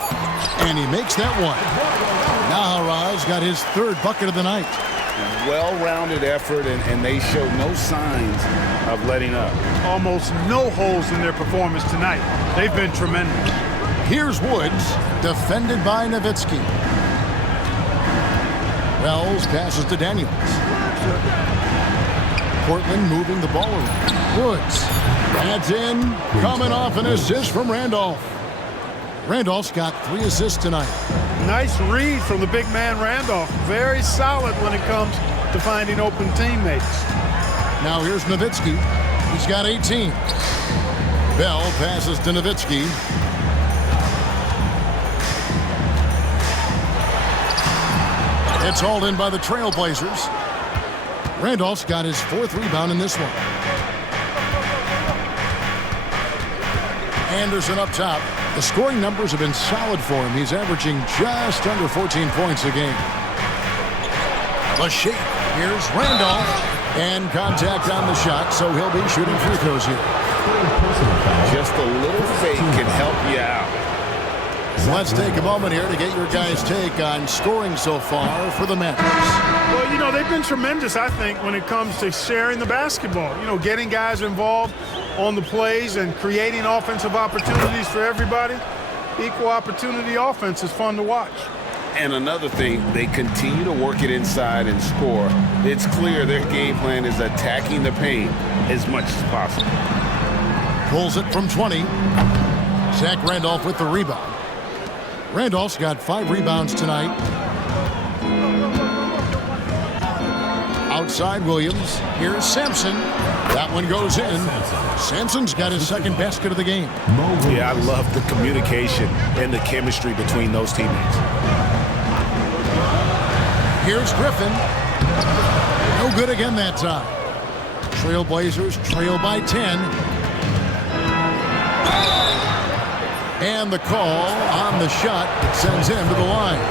And he makes that one. Nahara's got his 3rd bucket of the night. Well-rounded effort, and they show no signs of letting up. Almost no holes in their performance tonight. They've been tremendous. Here's Woods, defended by Nowitzki. Wells passes to Daniels. Portland moving the ball around. Woods adds in, coming off an assist from Randolph. Randolph's got 3 assists tonight. Nice read from the big man Randolph. Very solid when it comes to finding open teammates. Now here's Nowitzki. He's got 18. Bell passes to Nowitzki. It's hauled in by the Trailblazers. Randolph's got his 4th rebound in this one. Anderson up top. The scoring numbers have been solid for him. He's averaging just under 14 points a game. The shake. Here's Randolph. And contact on the shot, so he'll be shooting free throws here. Just a little fake can help you out. Let's take a moment here to get your guys' take on scoring so far for the Mavericks. Well, you know, they've been tremendous, I think, when it comes to sharing the basketball. You know, getting guys involved on the plays and creating offensive opportunities for everybody. Equal opportunity offense is fun to watch. And another thing, they continue to work it inside and score. It's clear their game plan is attacking the paint as much as possible. Pulls it from 20. Zach Randolph with the rebound. Randolph's got 5 rebounds tonight. Outside Williams. Here's Sampson. That one goes in. Sampson's got his 2nd basket of the game. Yeah, I love the communication and the chemistry between those teammates. Here's Griffin. No good again that time. Trailblazers trail by 10. And the call on the shot that sends him to the line.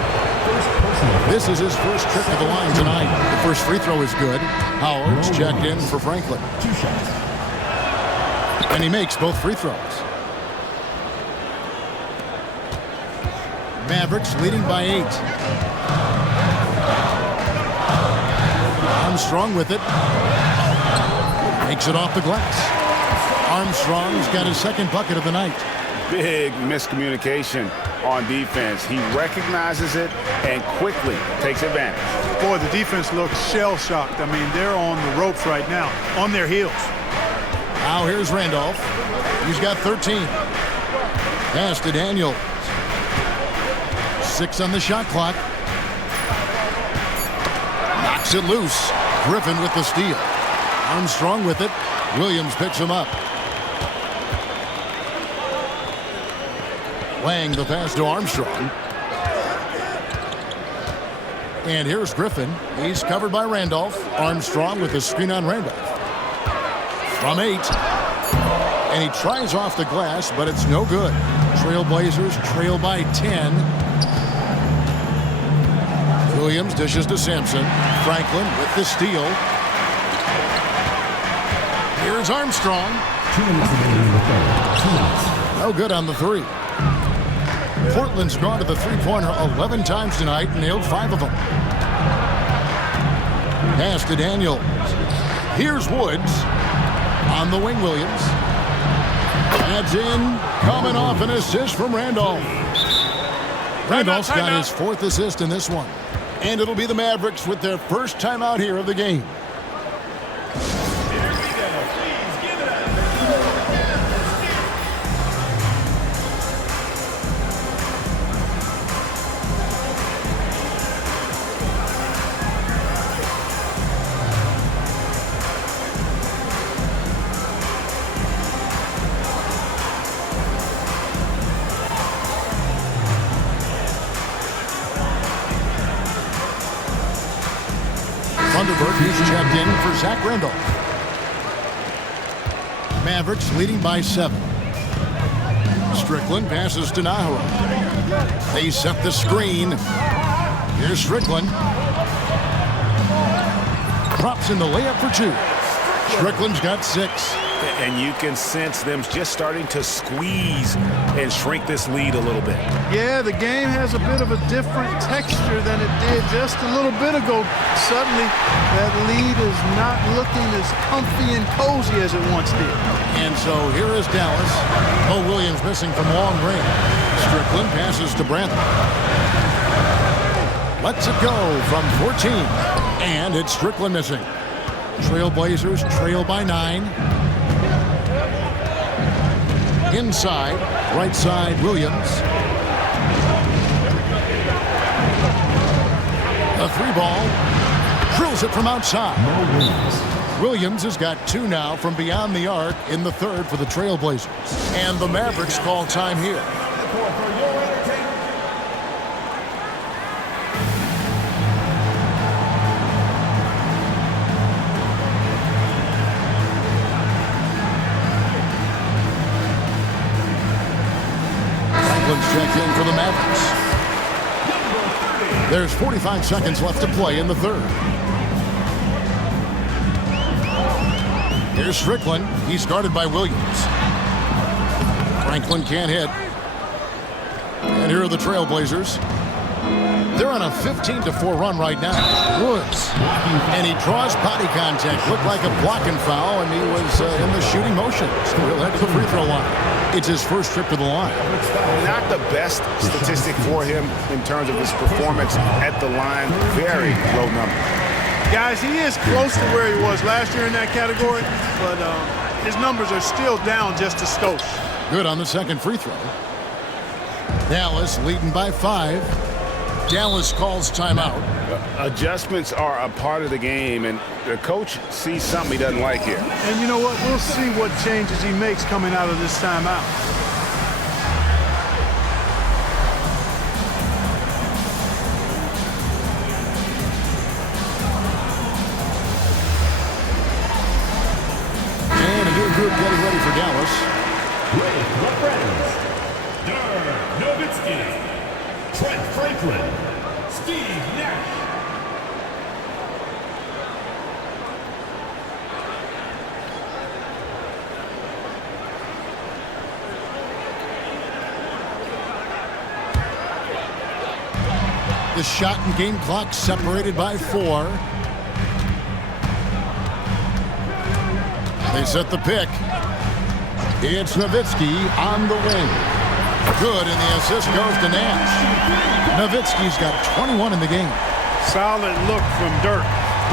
This is his first trip to the line tonight. The first free throw is good. Howard's checked in for Franklin. 2 shots. And he makes both free throws. Mavericks leading by 8. Armstrong with it. Makes it off the glass. Armstrong's got his 2nd bucket of the night. Big miscommunication on defense. He recognizes it and quickly takes advantage. Boy, the defense looks shell-shocked. I mean, they're on the ropes right now, on their heels. Now here's Randolph. He's got 13. Pass to Daniels. 6 on the shot clock. Knocks it loose. Griffin with the steal. Armstrong with it. Williams picks him up. Wang the pass to Armstrong. And here's Griffin. He's covered by Randolph. Armstrong with the screen on Randolph. From 8. And he tries off the glass, but it's no good. Trailblazers trail by 10. Williams dishes to Sampson. Franklin with the steal. Here's Armstrong. 2 minutes remaining in the third. 2 minutes. No good on the 3. Portland's gone to the three-pointer 11 times tonight and nailed 5 of them. Pass to Daniels. Here's Woods. On the wing, Williams. Adds in, coming off an assist from Randolph. Randolph's got his 4th assist in this one. And it'll be the Mavericks with their first timeout here of the game. He's checked in for Zach Randolph. Mavericks leading by 7. Strickland passes to Nahara. They set the screen. Here's Strickland. Drops in the layup for 2. Strickland's got 6. And you can sense them just starting to squeeze and shrink this lead a little bit. Yeah, the game has a bit of a different texture than it did just a little bit ago. Suddenly, that lead is not looking as comfy and cozy as it once did. And so here is Dallas. Mo Williams missing from long range. Strickland passes to Brantley. Lets it go from 14. And it's Strickland missing. Trailblazers trail by 9. Inside, right side, Williams. The 3-ball. Drills it from outside. Williams has got 2 now from beyond the arc in the 3rd for the Trailblazers. And the Mavericks call time here. Checked in for the Mavericks. There's 45 seconds left to play in the 3rd. Here's Strickland. He's guarded by Williams. Franklin can't hit. And here are the Trailblazers. They're on a 15-4 run right now. Woods. And he draws body contact. Looked like a blocking foul, and he was in the shooting motion. So he'll head to the free throw line. It's his first trip to the line. Not the best statistic for him in terms of his performance at the line. Very low number. Guys, he is close to where he was last year in that category, but his numbers are still down just a skosh. Good on the second free throw. Dallas leading by 5. Dallas calls timeout. Adjustments are a part of the game, and the coach sees something he doesn't like here. And you know what? We'll see what changes he makes coming out of this timeout. And a new group getting ready for Dallas. With the friends, Dirk Nowitzki, Trent Franklin, Steve Nash. The shot and game clock separated by 4. They set the pick. It's Nowitzki on the wing. Good, and the assist goes to Nash. Nowitzki's got 21 in the game. Solid look from Dirk.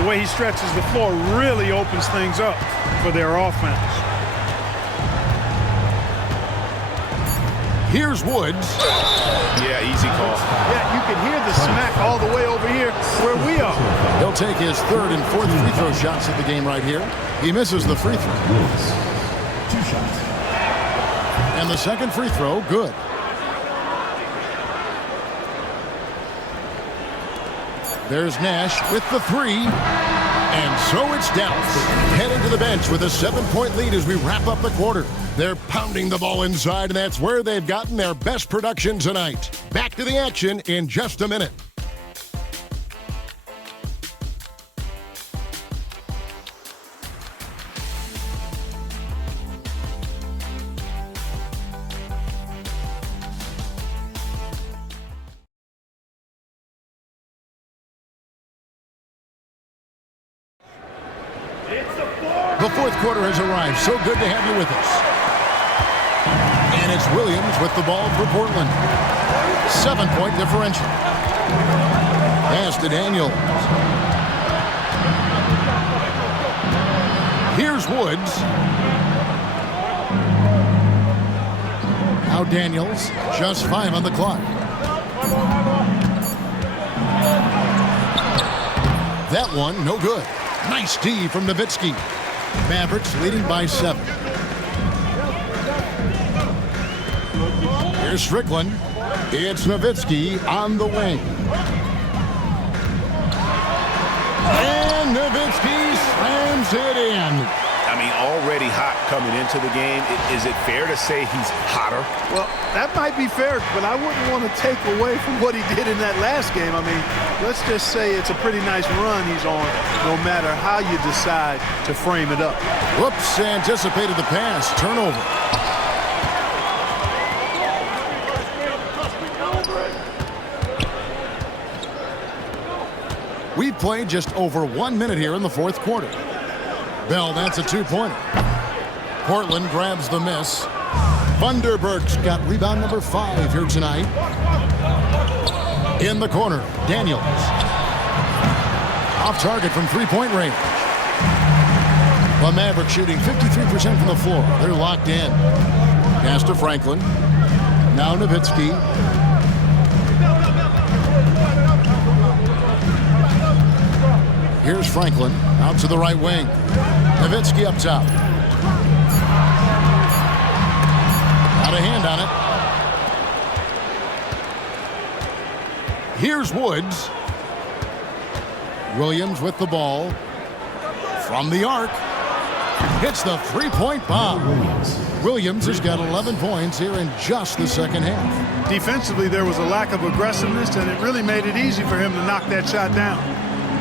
The way he stretches the floor really opens things up for their offense. Here's Woods. Yeah, easy call. Yeah, you can hear the smack all the way over here where we are. He'll take his 3rd and 4th free throw shots of the game right here. He misses the free throw. 2 shots. And the second free throw, good. There's Nash with the 3. And so it's Dallas heading to the bench with a 7-point lead as we wrap up the quarter. They're pounding the ball inside, and that's where they've gotten their best production tonight. Back to the action in just a minute. The 4th quarter has arrived. So good to have you with us. And it's Williams with the ball for Portland. 7-point differential. Pass to Daniels. Here's Woods. Now Daniels, just 5 on the clock. That one, no good. Nice D from Nowitzki. Mavericks leading by 7. Here's Strickland. It's Nowitzki on the wing. And Nowitzki slams it in. I mean, already hot coming into the game. Is it fair to say he's hotter? Well, that might be fair, but I wouldn't want to take away from what he did in that last game. I mean, let's just say it's a pretty nice run he's on, no matter how you decide to frame it up. Whoops, anticipated the pass. Turnover. We've played just over 1 minute here in the fourth quarter. Bell, that's a 2-pointer. Portland grabs the miss. Vanderberg's got rebound number 5 here tonight. In the corner, Daniels. Off target from 3-point range. The Mavericks shooting 53% from the floor. They're locked in. Pass to Franklin. Now Nowitzki. Here's Franklin out to the right wing. Nowitzki up top. Got a hand on it. Here's Woods. Williams with the ball. From the arc. Hits the 3-point bomb. Williams has got 11 points here in just the second half. Defensively, there was a lack of aggressiveness, and it really made it easy for him to knock that shot down.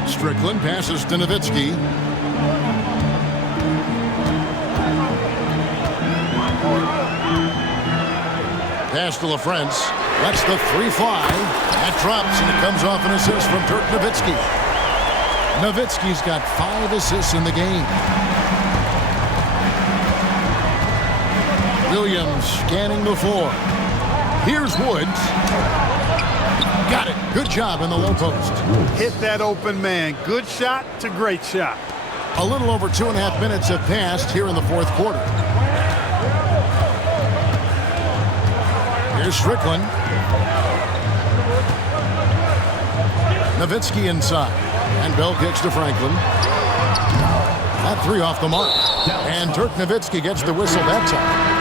Strickland passes to Nowitzki. Pass to LaFrance. Lets the 3 fly. That drops, and it comes off an assist from Dirk Nowitzki. Nowitzki's got 5 assists in the game. Williams scanning the floor. Here's Woods. Got it. Good job in the low post. Hit that open man. Good shot to great shot. A little over 2.5 minutes have passed here in the fourth quarter. Here's Strickland. Nowitzki inside. And Bell kicks to Franklin. That 3 off the mark. And Dirk Nowitzki gets the whistle that time.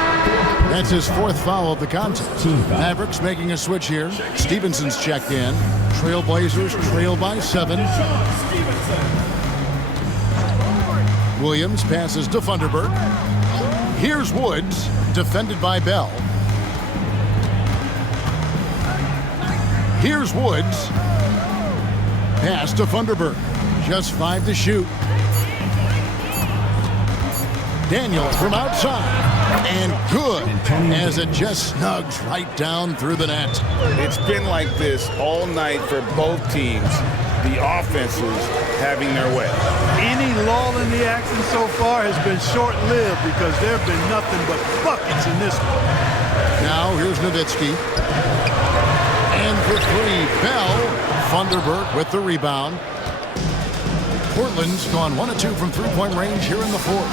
That's his 4th foul of the contest. Mavericks making a switch here. Stevenson's checked in. Trailblazers trail by 7. Williams passes to Vanderberg. Here's Woods, defended by Bell. Here's Woods. Pass to Vanderberg. Just 5 to shoot. Daniels from outside. And good, as it just snugs right down through the net. It's been like this all night for both teams. The offenses having their way. Any lull in the action so far has been short-lived because there have been nothing but buckets in this one. Now here's Nowitzki. And for 3, Bell. Vanderberg with the rebound. Portland's gone 1 of 2 from 3-point range here in the fourth.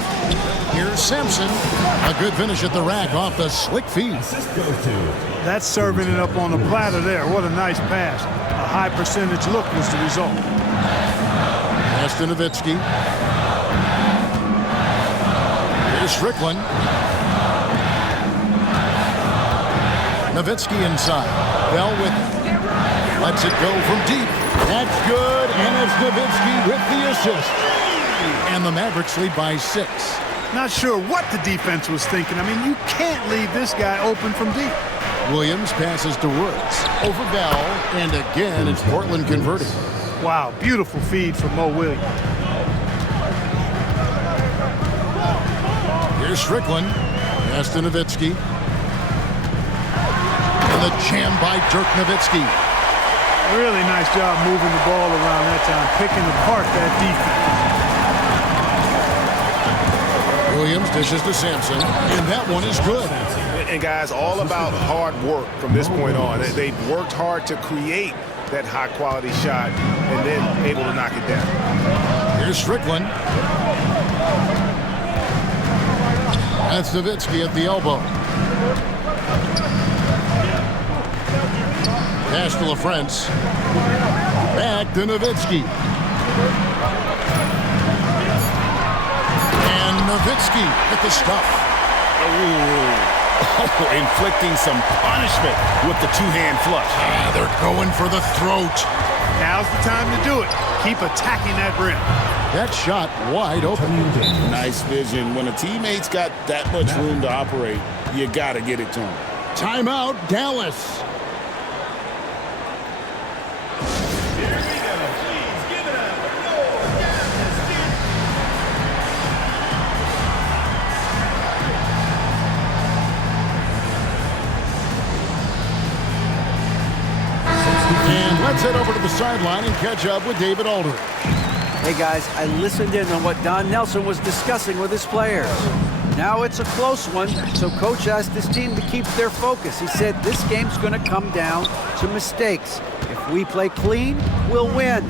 Here's Sampson. A good finish at the rack off the slick feed. That's serving it up on the platter there. What a nice pass. A high percentage look was the result. Pass to Nowitzki. Here's Strickland. Nowitzki inside. Bell with it. Lets it go from deep. That's good, and it's Nowitzki with the assist. And the Mavericks lead by 6. Not sure what the defense was thinking. I mean, you can't leave this guy open from deep. Williams passes to Woods. Over Bell, and again, it's Portland converting. Wow, beautiful feed from Mo Williams. Here's Strickland. Pass to Nowitzki. And the jam by Dirk Nowitzki. Really nice job moving the ball around that time, picking apart that defense. Williams dishes to Sampson, and that one is good. And guys, all about hard work from this point on. They've worked hard to create that high-quality shot and then able to knock it down. Here's Strickland. That's Nowitzki at the elbow. Pass to LaFrance. Back to Nowitzki. And Nowitzki with the stuff. Inflicting some punishment with the two-hand flush. They're going for the throat. Now's the time to do it. Keep attacking that rim. That shot wide open. Nice vision. When a teammate's got that much room to operate, you got to get it to him. Timeout, Dallas. And let's head over to the sideline and catch up with David Aldridge. Hey guys, I listened in on what Don Nelson was discussing with his players. Now it's a close one, so coach asked his team to keep their focus. He said this game's going to come down to mistakes. If we play clean, we'll win.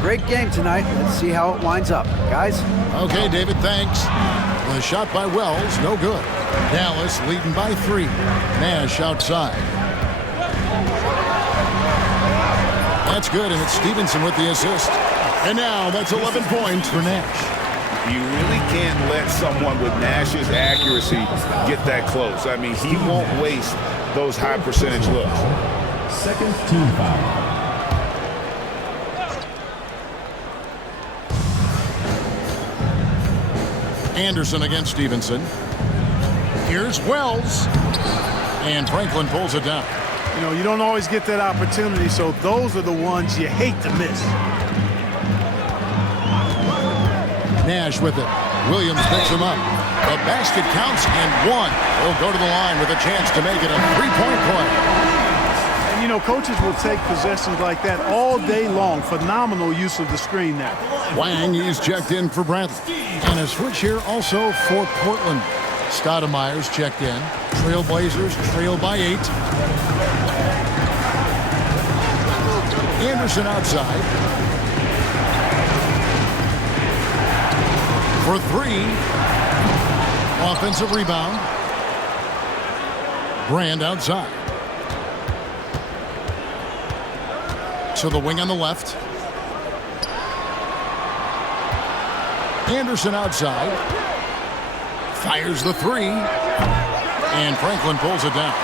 Great game tonight. Let's see how it winds up. Guys? Okay, David, thanks. The shot by Wells, no good. Dallas leading by 3. Nash outside. That's good, and it's Stevenson with the assist. And now that's 11 points for Nash. You really can't let someone with Nash's accuracy get that close. I mean, he won't waste those high percentage looks. Second team foul. Anderson against Stevenson. Here's Wells. And Franklin pulls it down. You know, you don't always get that opportunity, so those are the ones you hate to miss. Nash with it. Williams picks him up. The basket counts and 1. He'll go to the line with a chance to make it a 3-point play. And, you know, coaches will take possessions like that all day long. Phenomenal use of the screen there. Wang, he's checked in for Bradley. And a switch here also for Portland. Stoudemire's checked in. Trailblazers trail by 8. Anderson outside. For 3. Offensive rebound. Brand outside. To the wing on the left. Anderson outside. Fires the 3. And Franklin pulls it down.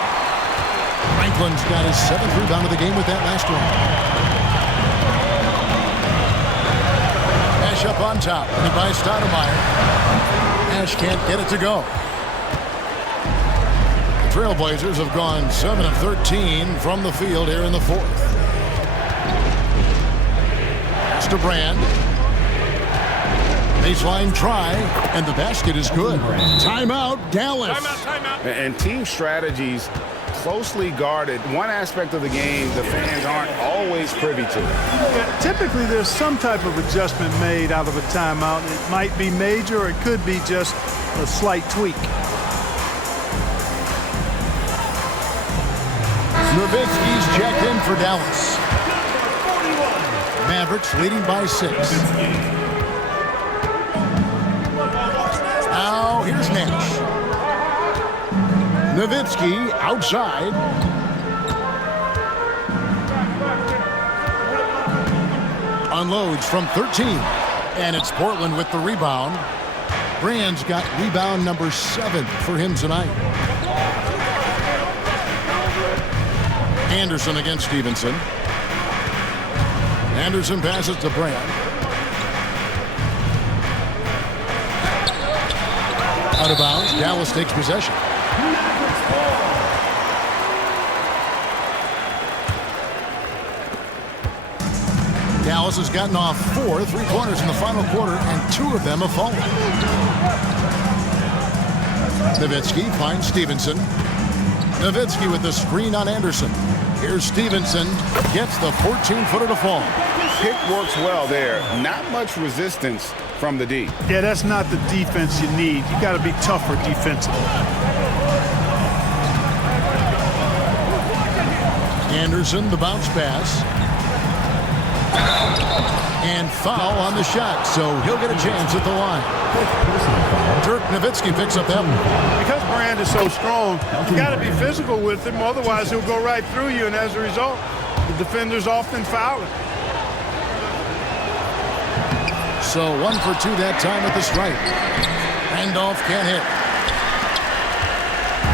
Franklin's got his 7th rebound of the game with that last one. Nash up on top. And by Stoudemire. Nash can't get it to go. The Trailblazers have gone 7 of 13 from the field here in the 4th. Pass to Brand. Baseline try, and the basket is good. Timeout, Dallas. Timeout. And team strategies closely guarded. One aspect of the game the fans aren't always privy to. Yeah, typically, there's some type of adjustment made out of a timeout. It might be major, or it could be just a slight tweak. Nowitzki's checked in for Dallas. Mavericks leading by 6. Now here's Nash. Nowitzki outside. Unloads from 13. And it's Portland with the rebound. Brand's got rebound number 7 for him tonight. Anderson against Stevenson. Anderson passes to Brand. Out of bounds. Dallas takes possession. Dallas has gotten off 4 3-pointers in the final quarter, and 2 of them have fallen. Nowitzki finds Stevenson. Nowitzki with the screen on Anderson. Here's Stevenson. Gets the 14-footer to fall. Pick works well there. Not much resistance from the D. Yeah, that's not the defense you need. You got to be tougher defensively. Anderson, the bounce pass. And foul on the shot, so he'll get a chance at the line. Dirk Nowitzki picks up that one. Because Brand is so strong, you got to be physical with him, otherwise he'll go right through you, and as a result, the defenders often foul him. So 1 for 2 that time at the stripe. Randolph can't hit.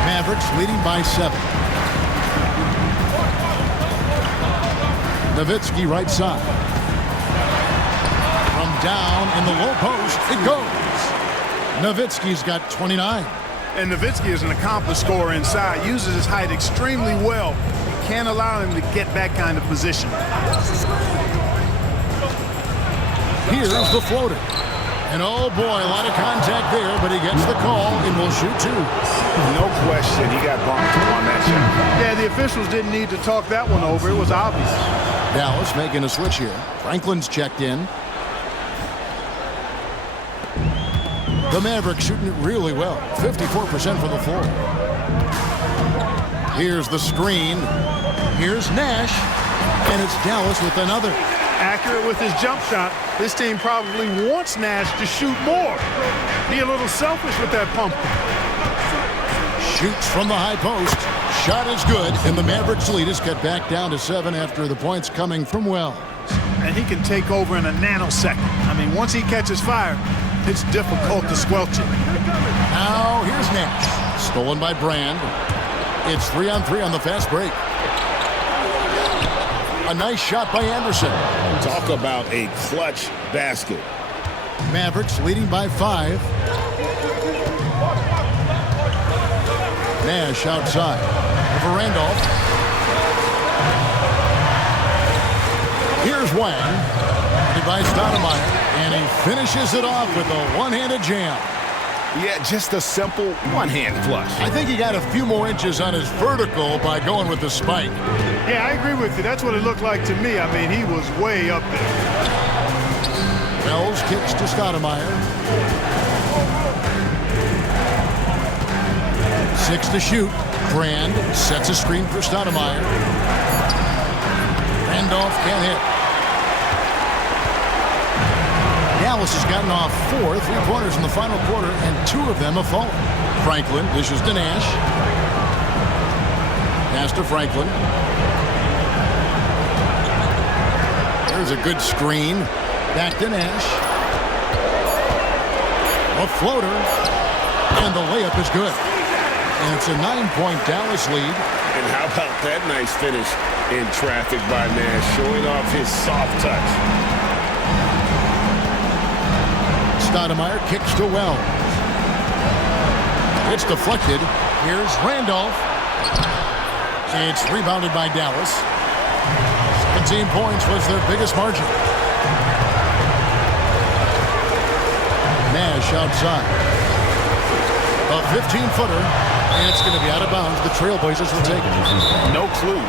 Mavericks leading by 7. Nowitzki right side. From down in the low post, it goes. Nowitzki's got 29. And Nowitzki is an accomplished scorer inside, uses his height extremely well. You can't allow him to get that kind of position. Here's the floater. And oh boy, a lot of contact there, but he gets the call and will shoot 2. No question, he got bumped on that shot. Yeah, the officials didn't need to talk that one over. It was obvious. Dallas making a switch here. Franklin's checked in. The Mavericks shooting it really well. 54% from the floor. Here's the screen. Here's Nash. And it's Dallas with another. Accurate with his jump shot. This team probably wants Nash to shoot more. Be a little selfish with that pump. Shoots from the high post. Shot is good, and the Mavericks lead is cut back down to 7 after the points coming from Wells. And he can take over in a nanosecond. I mean, once he catches fire, it's difficult to squelch it. Now here's Nash. Stolen by Brand. It's 3-on-3 on the fast break. A nice shot by Anderson. Talk about a clutch basket. Mavericks leading by 5. Nash outside. Over Randolph. Here's Wang. He by Stoudemire. And he finishes it off with a one-handed jam. Yeah, just a simple one-hand flush. I think he got a few more inches on his vertical by going with the spike. Yeah, I agree with you. That's what it looked like to me. I mean, he was way up there. Wells kicks to Stoudemire. 6 to shoot. Brand sets a screen for Stoudemire. Randolph can't hit. Dallas has gotten off 4 3-pointers in the final quarter, and 2 of them have fallen. Franklin dishes to Nash. Pass to Franklin. There's a good screen. Back to Nash. A floater. And the layup is good. And it's a 9-point Dallas lead. And how about that nice finish in traffic by Nash, showing off his soft touch. Stoudemire kicks to Wells. It's deflected. Here's Randolph. It's rebounded by Dallas. 17 points was their biggest margin. Nash outside. A 15-footer, and it's going to be out of bounds. The Trailblazers will take it. No clue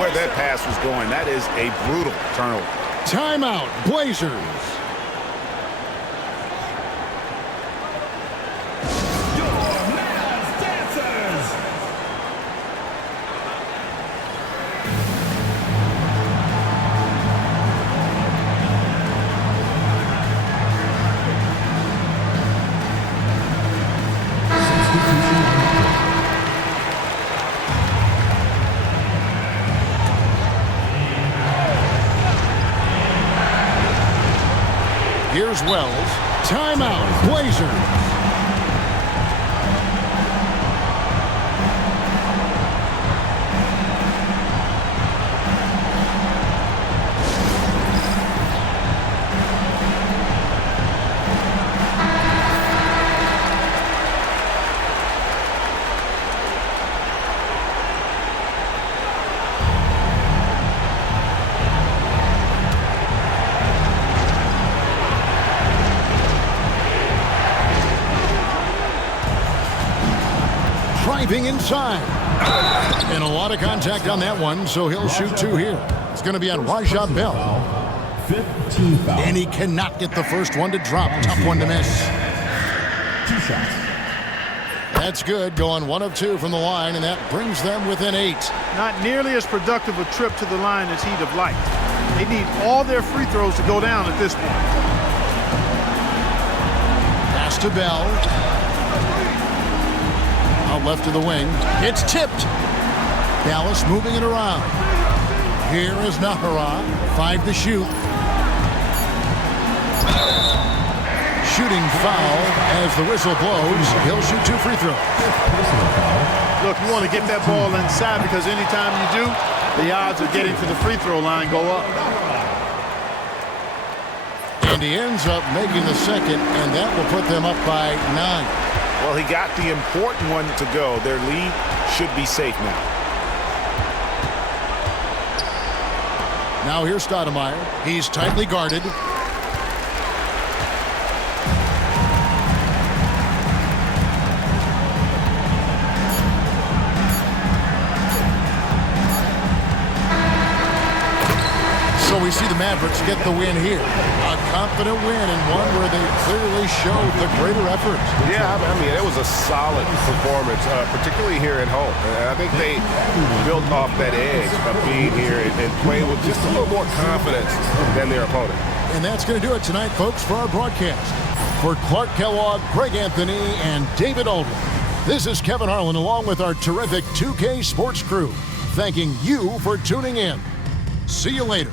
where that pass was going. That is a brutal turnover. Timeout, Blazers. Here's Wells. Timeout, Blazers. Driving inside. And a lot of contact on that one, so he'll shoot 2 here. It's going to be on Rajah Bell. 15 foul. And he cannot get the first one to drop. Tough one to miss. 2 shots. That's good, going 1 of 2 from the line, and that brings them within 8. Not nearly as productive a trip to the line as he'd have liked. They need all their free throws to go down at this point. Pass to Bell. Out left to the wing. It's tipped. Dallas moving it around. Here is Nahara. 5 to shoot. Shooting foul as the whistle blows. He'll shoot 2 free throws. Look, you want to get that ball inside because anytime you do, the odds of getting to the free throw line go up. And he ends up making the second, and that will put them up by 9. Well, he got the important one to go. Their lead should be safe now. Now here's Stoudemire. He's tightly guarded. So we see the Mavericks get the win here. A confident win and one where they clearly showed the greater effort. Yeah, I mean, it was a solid performance, particularly here at home. And I think they built off that edge of being here and playing with just a little more confidence than their opponent. And that's going to do it tonight, folks, for our broadcast. For Clark Kellogg, Greg Anthony, and David Aldrin, this is Kevin Harlan along with our terrific 2K Sports crew, thanking you for tuning in. See you later.